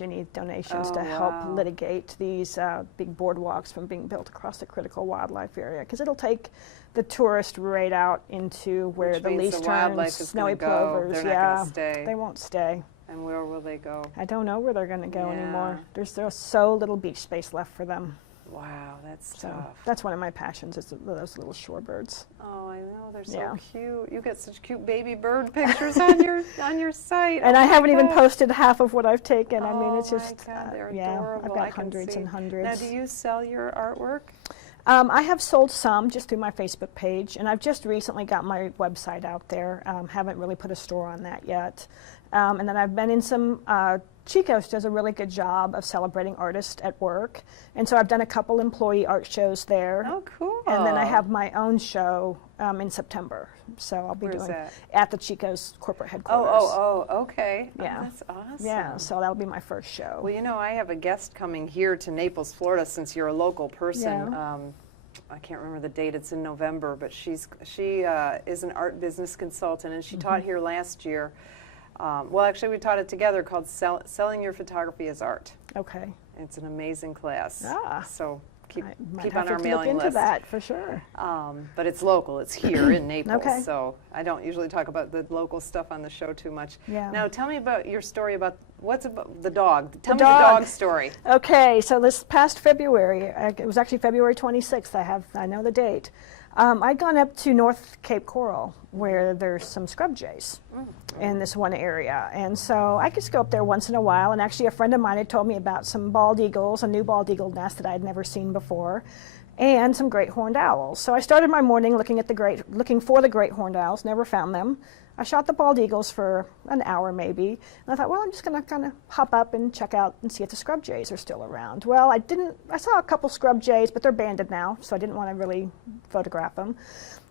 any donations to help wow. litigate these big boardwalks from being built across the critical wildlife area, because it'll take the tourist right out into where Which the means least the wildlife terns, is snowy gonna go. plovers. They're not yeah, gonna stay. they won't stay. And where will they go? I don't know where they're going to go anymore. Yeah. There's so little beach space left for them. Wow, that's So tough. that's one of my passions, is those little shorebirds. Oh, I know, they're so Yeah. cute. You get such cute baby bird pictures on your site. And Oh I my haven't even gosh. posted half of what I've taken. I mean, it's Oh just, my God, they're yeah, adorable. I've I got can hundreds see. and hundreds. Now, do you sell your artwork? I have sold some just through my Facebook page, and I've just recently got my website out there. Haven't really put a store on that yet. And then I've been in some, Chico's does a really good job of celebrating artists at work. And so I've done a couple employee art shows there. Oh, cool. And then I have my own show in September. So I'll be Where's doing that? at the Chico's corporate headquarters. Oh, okay. Yeah. Oh, that's awesome. Yeah, so that'll be my first show. Well, you know, I have a guest coming here to Naples, Florida, since you're a local person. Yeah. I can't remember the date. It's in November, but she is an art business consultant, and she taught here last year. Well, actually, we taught it together, called Selling Your Photography as Art. Okay. It's an amazing class. Ah. So keep I might on have our to mailing look into list. that for sure. But it's local. It's here in Naples. Okay. So I don't usually talk about the local stuff on the show too much. Yeah. Now, tell me about your story about what's about the dog. Tell me dog. the dog story. Okay, so this past February, it was actually February 26th, I know the date. I'd gone up to North Cape Coral, where there's some scrub jays in this one area. And so I just go up there once in a while, and actually a friend of mine had told me about some bald eagles, a new bald eagle nest that I had never seen before, and some great horned owls. So I started my morning looking for the great horned owls, never found them. I shot the bald eagles for an hour maybe, and I thought, well, I'm just gonna kind of hop up and check out and see if the scrub jays are still around. Well, I saw a couple scrub jays, but they're banded now, so I didn't want to really photograph them.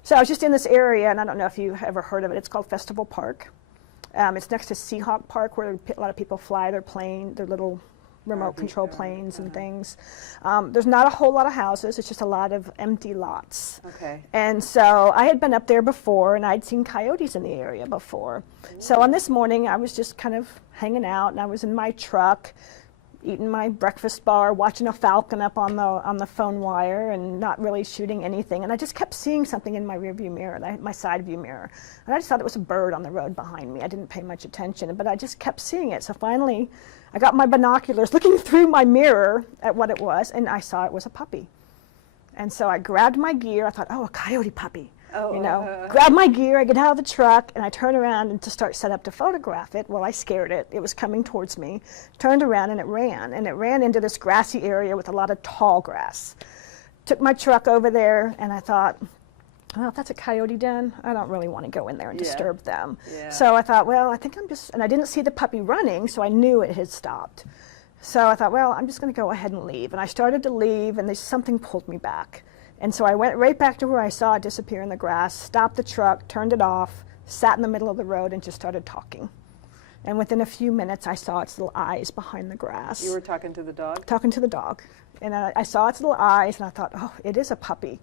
So I was just in this area, and I don't know if you've ever heard of it. It's called Festival Park. It's next to Seahawk Park, where a lot of people fly their plane, their little remote control planes and things. There's not a whole lot of houses. It's just a lot of empty lots. Okay. And so I had been up there before, and I'd seen coyotes in the area before. So on this morning, I was just kind of hanging out, and I was in my truck, eating my breakfast bar, watching a falcon up on the phone wire, and not really shooting anything. And I just kept seeing something in my rearview mirror, my side view mirror. And I just thought it was a bird on the road behind me. I didn't pay much attention, but I just kept seeing it. So finally, I got my binoculars, looking through my mirror at what it was, and I saw it was a puppy. And so I grabbed my gear. I thought, oh, a coyote puppy. Grab my gear, I get out of the truck, and I turn around and to start set up to photograph it. Well, I scared it. It was coming towards me. Turned around, and it ran into this grassy area with a lot of tall grass. Took my truck over there, and I thought, well, if that's a coyote den, I don't really want to go in there and disturb them. Yeah. So I thought, well, I think and I didn't see the puppy running, so I knew it had stopped. So I thought, well, I'm just going to go ahead and leave. And I started to leave, and something pulled me back. And so I went right back to where I saw it disappear in the grass, stopped the truck, turned it off, sat in the middle of the road, and just started talking. And within a few minutes, I saw its little eyes behind the grass. You were talking to the dog? Talking to the dog. And I saw its little eyes, and I thought, oh, it is a puppy.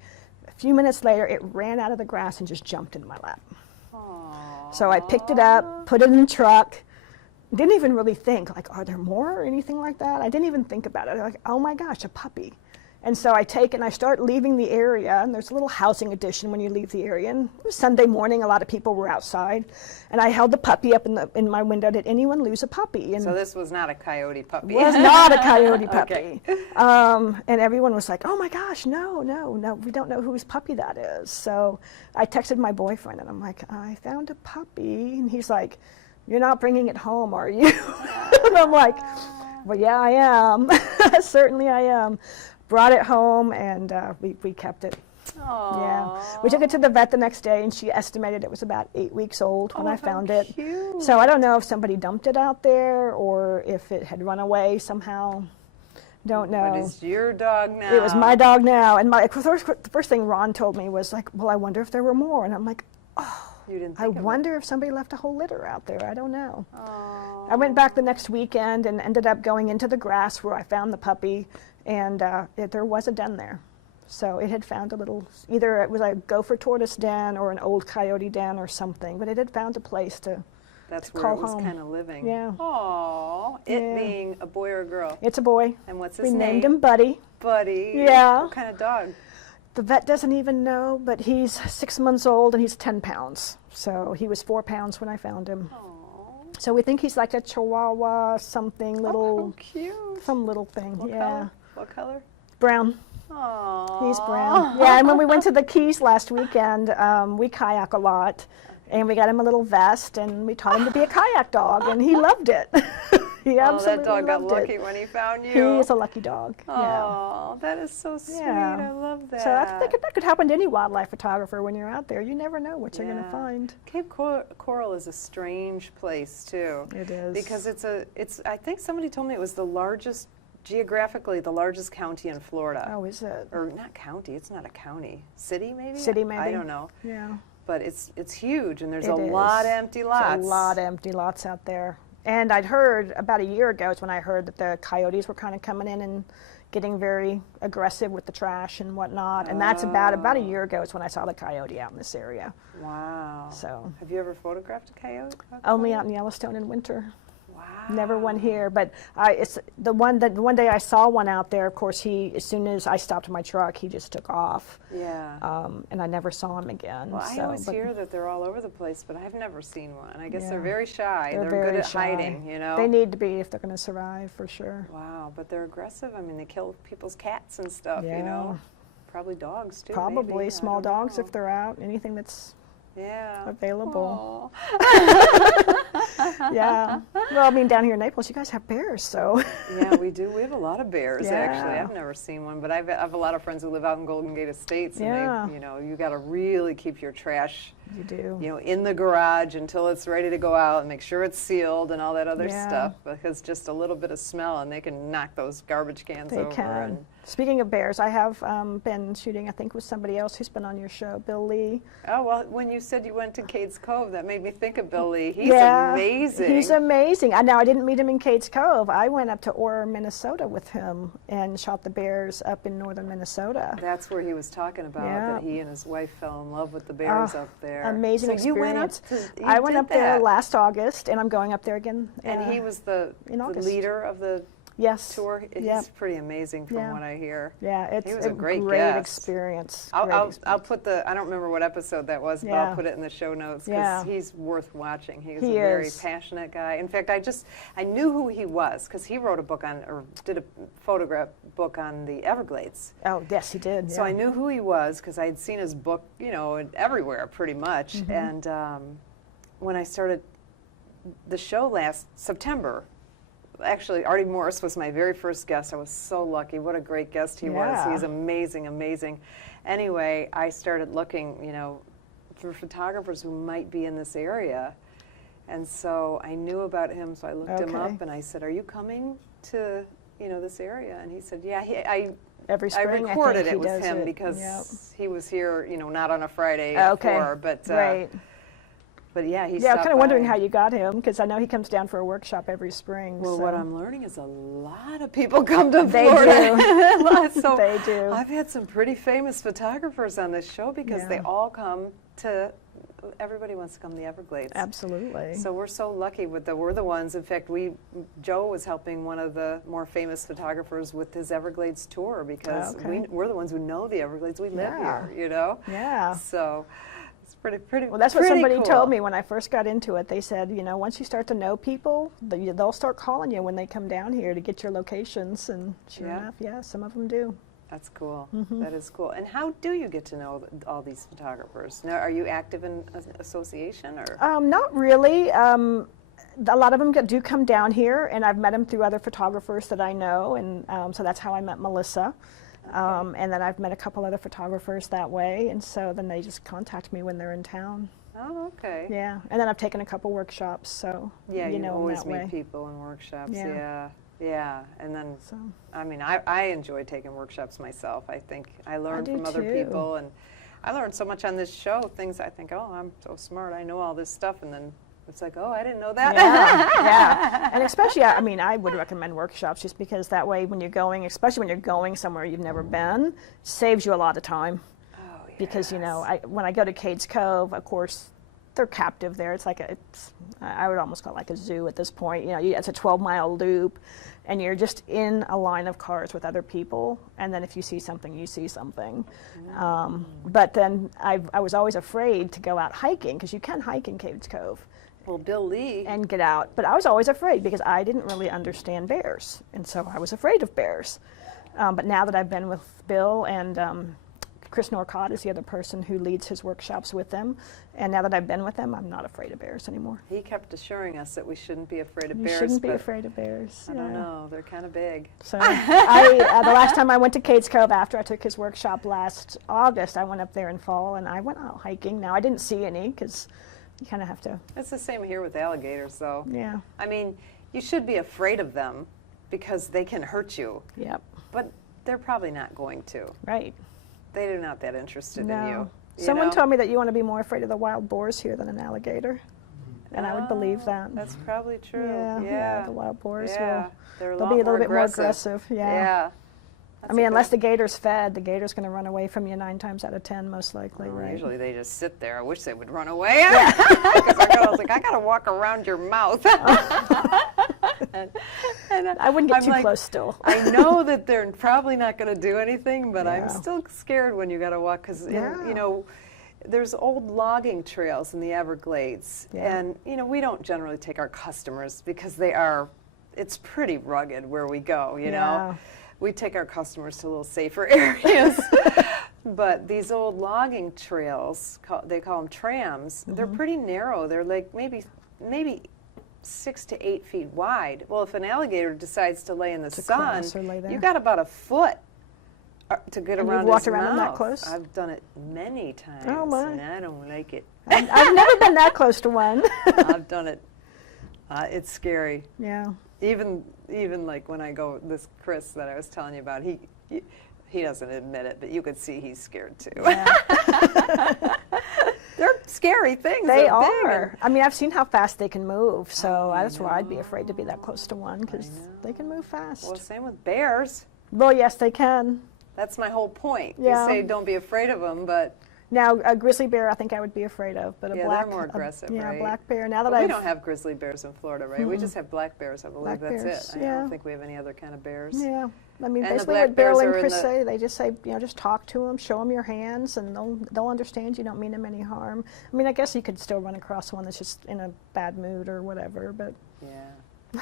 A few minutes later, it ran out of the grass and just jumped in my lap. Aww. So I picked it up, put it in the truck, didn't even really think, like, are there more or anything like that? I didn't even think about it. Like, oh my gosh, a puppy. And so I take and I start leaving the area, and there's a little housing addition when you leave the area. And it was Sunday morning, a lot of people were outside, and I held the puppy up in my window. Did anyone lose a puppy? And So this was not a coyote puppy. was not a coyote puppy. Okay. And everyone was like, oh my gosh, no, we don't know whose puppy that is. So I texted my boyfriend, and I'm like, I found a puppy. And he's like, you're not bringing it home, are you? And I'm like, well, yeah, I am. Certainly I am. Brought it home, and we kept it. Aww. Yeah. We took it to the vet the next day, and she estimated it was about 8 weeks old when I found it. Cute. So I don't know if somebody dumped it out there or if it had run away somehow. Don't know. But it's your dog now. It was my dog now. And the first thing Ron told me was like, well, I wonder if there were more. And I'm like, oh, You didn't I think of it. wonder if somebody left a whole litter out there. I don't know. Oh. I went back the next weekend and ended up going into the grass where I found the puppy, and there was a den there. So it had found a little, either it was a gopher tortoise den or an old coyote den or something, but it had found a place to That's to where call it was home. kind of living. Yeah. Aw. It Yeah. being a boy or a girl. It's a boy. And what's We his name? named him Buddy. Buddy. Yeah. What kind of dog? The vet doesn't even know, but he's 6 months old and he's 10 pounds. So he was 4 pounds when I found him. Aw. So we think he's like a Chihuahua, something Oh, little, how cute. some little thing. What yeah. color? What color? Brown. Aww. He's brown. Yeah, and when we went to the Keys last weekend, we kayak a lot, and we got him a little vest, and we taught him to be a kayak dog, and he loved it. He Oh, absolutely that dog got loved lucky it. when he found you. He is a lucky dog. Yeah. Oh, that is so sweet. Yeah. I love that. So that could happen to any wildlife photographer when you're out there. You never know what you're going to Yeah. find. Cape Coral is a strange place too. It is. Because it's I think somebody told me it was the largest, geographically the largest county in Florida. Oh, is it? Or not county, it's not a county. City maybe? City maybe? I don't know. Yeah. But it's huge and there's It a is. lot of empty lots. There's a lot of empty lots out there. And I'd heard about a year ago is when I heard that the coyotes were kind of coming in and getting very aggressive with the trash and whatnot. And that's about a year ago is when I saw the coyote out in this area. Wow. So Have you ever photographed a coyote? only out in Yellowstone in winter. Wow. Never one here, but it's the one day I saw one out there. Of course, as soon as I stopped my truck, he just took off, Yeah. and I never saw him again. Well, I so, always but hear that they're all over the place, but I've never seen one. I guess Yeah. they're very shy. They're They're very good at shy. hiding, you know? They need to be if they're going to survive, for sure. Wow, but they're aggressive. I mean, they kill people's cats and stuff, you Yeah. know? Probably dogs, too. Probably maybe. I small don't dogs know. if they're out. Anything that's Yeah. available. Aw. Yeah. Well, I mean, down here in Naples, you guys have bears, so. Yeah, we do. We have a lot of bears, actually. Yeah. I've never seen one, but I have a lot of friends who live out in Golden Gate Estates, and Yeah. they, you know, you got to really keep your trash, You do. you know, in the garage until it's ready to go out, and make sure it's sealed and all that other Yeah. stuff, because just a little bit of smell and they can knock those garbage cans They over. can. And, Speaking of bears, I have been shooting, I think, with somebody else who's been on your show, Bill Lee. oh, well, when you said you went to Cades Cove, that made me think of Bill Lee. He's Yeah, amazing. He's amazing. Now, I didn't meet him in Cades Cove. I went up to Orr, Minnesota with him and shot the bears up in northern Minnesota. That's where he was talking about, Yeah. that he and his wife fell in love with the bears up there. Amazing so experience. You went up to, I went did up there that. last August, and I'm going up there again. And he was the in August. leader of the Yes. tour. He's Yep. pretty amazing from Yeah. what I hear. Yeah, it's He was a great great guest. experience. I'll Great experience. I'll put I don't remember what episode that was, but Yeah. I'll put it in the show notes because Yeah. he's worth watching. He's He a very is. passionate guy. In fact, I knew who he was because he wrote a book or did a photograph book on the Everglades. Oh, yes, he did. So yeah. I knew who he was because I had seen his book, you know, everywhere pretty much. Mm-hmm. And when I started the show last September, actually, Artie Morris was my very first guest. I was so lucky. What a great guest he was. Yeah. He's amazing, amazing. Anyway, I started looking, you know, for photographers who might be in this area. And so I knew about him, so I looked him Okay. up and I said, "Are you coming to, you know, this area?" And he said, "Yeah." Every I spring, recorded think it with he does him it. because Yep. he was here, you know, not on a Friday Okay. at 4, but Right. but yeah, he Yeah, I'm stopped kind of wondering by. how you got him because I know he comes down for a workshop every spring. Well, so. what I'm learning is a lot of people come to They Florida. So They do. I've had some pretty famous photographers on this show because they Yeah. all come to. Everybody wants to come to the Everglades. Absolutely. So we're so lucky we're the ones. In fact, Joe was helping one of the more famous photographers with his Everglades tour because Okay. we're the ones who know the Everglades. We live Yeah. here, you know. Yeah. So it's pretty. Well, that's what pretty somebody cool. told me when I first got into it. They said, you know, once you start to know people, they'll start calling you when they come down here to get your locations. And sure Yeah. enough, yeah, some of them do. That's cool. Mm-hmm. That is cool. And how do you get to know all these photographers? Now, are you active in an association or? Not really. A lot of them do come down here, and I've met them through other photographers that I know, and so that's how I met Melissa. And then I've met a couple other photographers that way, and so then they just contact me when they're in town. Oh, okay. Yeah, and then I've taken a couple workshops, so Yeah, you know 'em always that meet way. people in workshops. Yeah. Yeah. Yeah. And then, So I mean, I enjoy taking workshops myself. I think I learn do from other too. people, and I learned so much on this show, things I think, oh, I'm so smart, I know all this stuff, and then it's like, oh, I didn't know that. Yeah. And especially, I mean, I would recommend workshops just because that way when you're going, especially when you're going somewhere you've never been, saves you a lot of time. Oh, yes. Because, you know, when I go to Cades Cove, of course, they're captive there. It's like I would almost call it like a zoo at this point. You know, it's a 12-mile loop, and you're just in a line of cars with other people, and then if you see something, you see something. But then I was always afraid to go out hiking, because you can hike in Cades Cove. Well, Bill Lee. And get out. But I was always afraid because I didn't really understand bears, and so I was afraid of bears. But now that I've been with Bill and Chris Norcott is the other person who leads his workshops with them. And now that I've been with them, I'm not afraid of bears anymore. He kept assuring us that we shouldn't be afraid of bears. You shouldn't be afraid of bears. I don't know. They're kind of big. So the last time I went to Cades Cove after I took his workshop last August, I went up there in fall and I went out hiking. Now, I didn't see any because you kind of have to. It's the same here with alligators, though. Yeah. I mean, you should be afraid of them because they can hurt you. Yep. But they're probably not going to. Right. They're not that interested in you. Someone told me that you want to be more afraid of the wild boars here than an alligator. And I would believe that. That's probably true. Yeah, the wild boars they'll be a little bit more aggressive. Yeah. I mean, unless the gator's fed, the gator's going to run away from you 9 times out of 10, most likely, right? Usually they just sit there. I wish they would run away. Because I was like, I got to walk around your mouth. and I wouldn't get too close still. I know that they're probably not going to do anything, but I'm still scared when you got to walk because, you know, there's old logging trails in the Everglades. And, you know, we don't generally take our customers because it's pretty rugged where we go, you know. We take our customers to a little safer areas. But these old logging trails, they call them trams, they're pretty narrow. They're like maybe 6 to 8 feet wide. Well, if an alligator decides to lay in the sun, you got about a foot to get around his mouth. You've walked around him that close? I've done it many times, and I don't like it. I've never been that close to one. I've done it. It's scary. Yeah. Even like when I go, this Chris that I was telling you about, he doesn't admit it, but you could see he's scared too. Yeah. They're scary things. They are. I mean, I've seen how fast they can move, so that's why I'd be afraid to be that close to one, because they can move fast. Well, same with bears. Well, yes, they can. That's my whole point. Yeah. You say don't be afraid of them, but... Now, a grizzly bear, I think I would be afraid of, but they're more aggressive, right? A black bear. Now that we don't have grizzly bears in Florida, right? We just have black bears, I believe. That's it. I don't think we have any other kind of bears. Yeah. I mean, basically what Bill and Chris say, they just say, you know, just talk to them, show them your hands, and they'll understand you don't mean them any harm. I mean, I guess you could still run across one that's just in a bad mood or whatever, but... Yeah.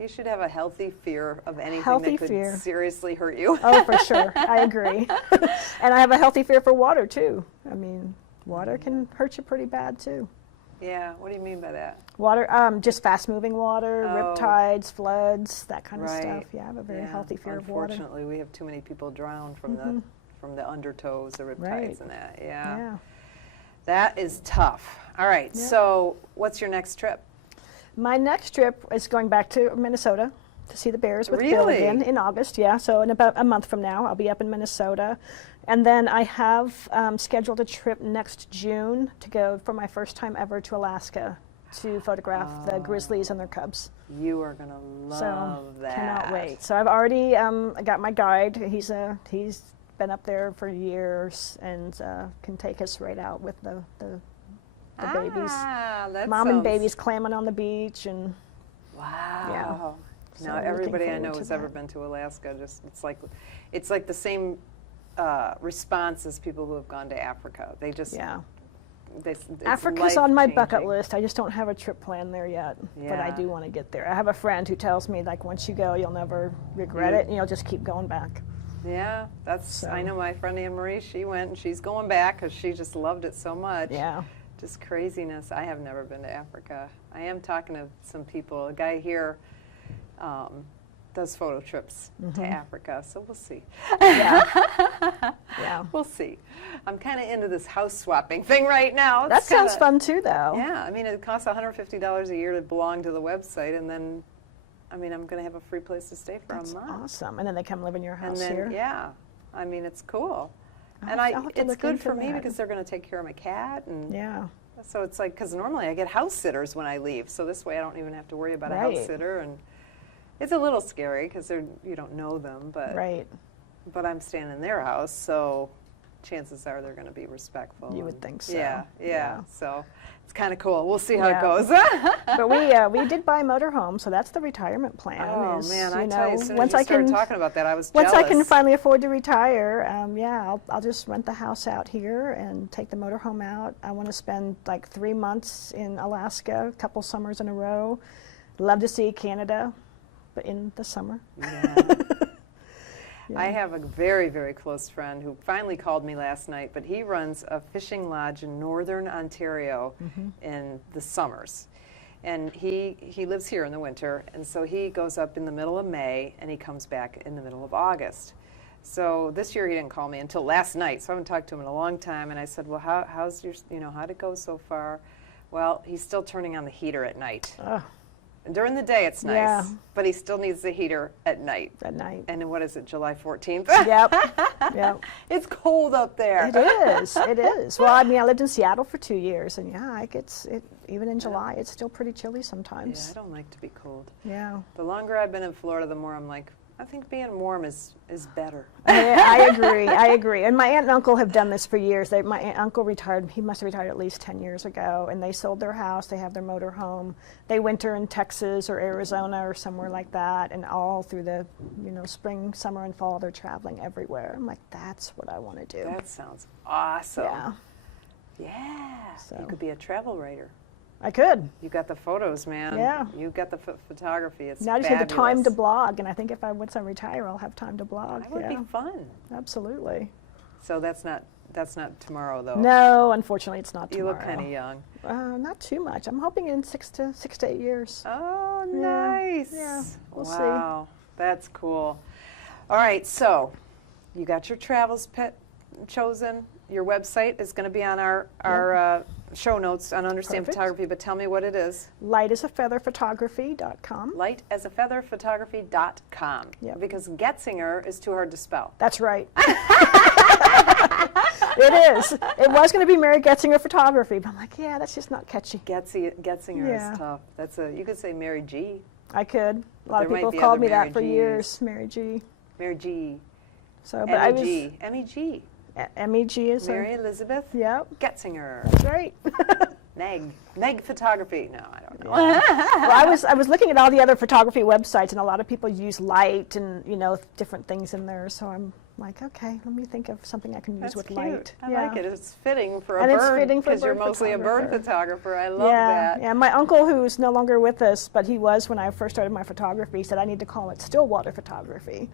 You should have a healthy fear of anything that could seriously hurt you. Oh, for sure. I agree. And I have a healthy fear for water, too. I mean, water can hurt you pretty bad, too. Yeah. What do you mean by that? Water, just fast-moving water, riptides, floods, that kind of stuff. Yeah, I have a very healthy fear of water. Unfortunately, we have too many people drown from the undertows, the riptides and that. Yeah. That is tough. All right. So what's your next trip? My next trip is going back to Minnesota to see the bears with Bill again in August. Yeah, so in about a month from now, I'll be up in Minnesota. And then I have scheduled a trip next June to go for my first time ever to Alaska to photograph the grizzlies and their cubs. You are going to love that. Cannot wait. So I've already got my guide. He's been up there for years and can take us right out with the babies. Mom and babies clamming on the beach and wow. Yeah. Now everybody I know who's ever been to Alaska it's like the same response as people who have gone to Africa. They just Africa's on my bucket list. I just don't have a trip planned there yet, but I do want to get there. I have a friend who tells me like once you go, you'll never regret it, and you'll just keep going back. Yeah, I know my friend Anne Marie. She went and she's going back because she just loved it so much. Yeah. Just craziness. I have never been to Africa. I am talking to some people. A guy here does photo trips to Africa, so we'll see. Yeah. We'll see. I'm kind of into this house swapping thing right now. That sounds fun too, though. Yeah, I mean, it costs $150 a year to belong to the website, and then, I mean, I'm going to have a free place to stay for a month. Awesome. And then they come live in your house and then, here? Yeah. I mean, it's cool. And I'll have to it's look good into for me that. because they're going to take care of my cat, and Yeah. so it's like, because normally I get house sitters when I leave, so this way I don't even have to worry about a house Right. sitter, and it's a little scary because you don't know them, but Right. I'm staying in their house, so chances are they're going to be respectful. You would and- think so. Yeah, yeah. Yeah. So it's kind of cool. We'll see how it Yeah. goes. But we did buy a motorhome, so that's the retirement plan. Oh is, man, you I know, tell you, as soon as once you I started can talking about that, I was once jealous. I can finally afford to retire, I'll just rent the house out here and take the motorhome out. I want to spend like 3 months in Alaska, a couple summers in a row. Love to see Canada, but in the summer. Yeah. Yeah. I have a very, very close friend who finally called me last night, but he runs a fishing lodge in northern Ontario in the summers. And he lives here in the winter, and so he goes up in the middle of May and he comes back in the middle of August. So this year he didn't call me until last night, so I haven't talked to him in a long time, and I said, well, how's your, how'd it go so far? Well, he's still turning on the heater at night. Ugh, And during the day it's nice, Yeah. but he still needs the heater at night. at night. And what is it, July 14th? Yep. Yep. It's cold up there. It is. It is. Well, I mean, I lived in Seattle for 2 years, and yeah, it gets it. Even in July, it's still pretty chilly Yeah, sometimes. I don't like to be cold. Yeah. The longer I've been in Florida, the more I'm like, I think being warm is better. I agree. I agree. And my aunt and uncle have done this for years. My aunt and uncle retired. He must have retired at least 10 years ago. And they sold their house. They have their motor home. They winter in Texas or Arizona or somewhere like that. And all through the, spring, summer, and fall, they're traveling everywhere. I'm like, that's what I want to do. That sounds awesome. Yeah. Yeah. So. You could be a travel writer. I could. You got the photos, man. Yeah. You got the photography. It's Now I just need the time to fabulous. blog. And I think once I retire, I'll have time to blog. That would Yeah. be fun. Absolutely. So that's not tomorrow though. No, unfortunately, it's not You tomorrow. look kind of young. Not too much. I'm hoping in 6 to 8 years. Oh, Yeah, nice. yeah, we'll see. Wow, that's cool. All right, so you got your travels chosen. Your website is going to be on our show notes on Understand Perfect. Photography, but tell me what it is. Lightasafeatherphotography.com. Lightasafeatherphotography.com. Yep. Because Goetzinger is too hard to spell. That's right. It is. It was going to be Mary Goetzinger Photography, but I'm like, yeah, that's just not catchy. Getzinger Yeah. is tough. You could say Mary G. I could. A lot There of might people be have called other me Mary that for Gs. years, Mary G. Mary G. So, but I was M-E-G. M-E-G. MEG is Mary Elizabeth Yep, Goetzinger. that's right. Neg Photography. No, I don't know. Well, I was looking at all the other photography websites, and a lot of people use light and different things in there. So I'm like, okay, let me think of something I can use That's with cute. light. I like it. It's fitting for a And it's bird fitting for a because you're bird mostly a bird photographer. photographer. I love Yeah, that. yeah. My uncle, who's no longer with us, but he was when I first started my photography, said I need to call it Stillwater photography.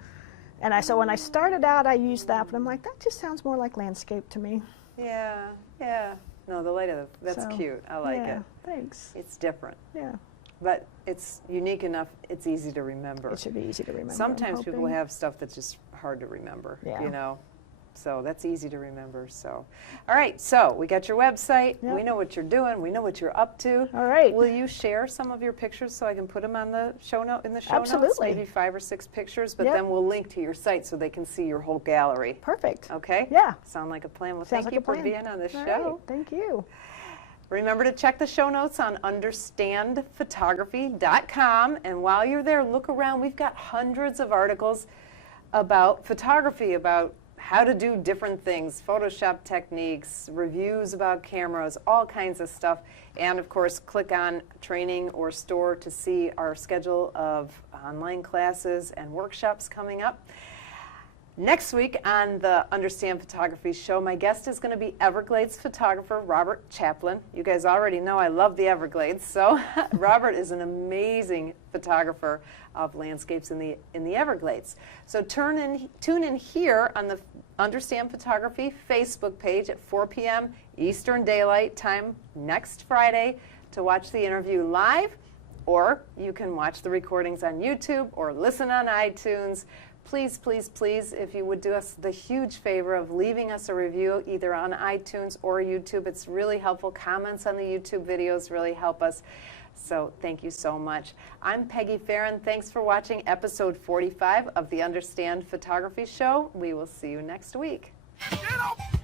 And so when I started out, I used that, but I'm like, that just sounds more like landscape to me. Yeah, yeah. No, the light of that's So, cute. I like yeah, it. Thanks. It's different, Yeah, but it's unique enough. It's easy to remember. it should be easy to remember. I'm Sometimes people hoping. have stuff that's just hard to remember. Yeah. So that's easy to remember. So, all right. So we got your website. Yep. We know what you're doing. We know what you're up to. All right. Will you share some of your pictures so I can put them on the show note notes? Absolutely. Maybe 5 or 6 pictures, but Yep. then we'll link to your site so they can see your whole gallery. Perfect. Okay. Yeah. Sound like a plan? Well, Sounds thank like you a for plan. being on the All show. right, thank you. Remember to check the show notes on understandphotography.com. And while you're there, look around. We've got hundreds of articles about photography, about how to do different things, Photoshop techniques, reviews about cameras, all kinds of stuff. And of course, click on training or store to see our schedule of online classes and workshops coming up. Next week on the Understand Photography show, my guest is going to be Everglades photographer Robert Chaplin. You guys already know I love the Everglades, so Robert is an amazing photographer of landscapes in the Everglades. So tune in here on the Understand Photography Facebook page at 4 p.m. Eastern Daylight Time next Friday to watch the interview live, or you can watch the recordings on YouTube or listen on iTunes. Please, please, please, if you would do us the huge favor of leaving us a review either on iTunes or YouTube. It's really helpful. Comments on the YouTube videos really help us. So thank you so much. I'm Peggy Farren. Thanks for watching episode 45 of the Understand Photography Show. We will see you next week. Get him!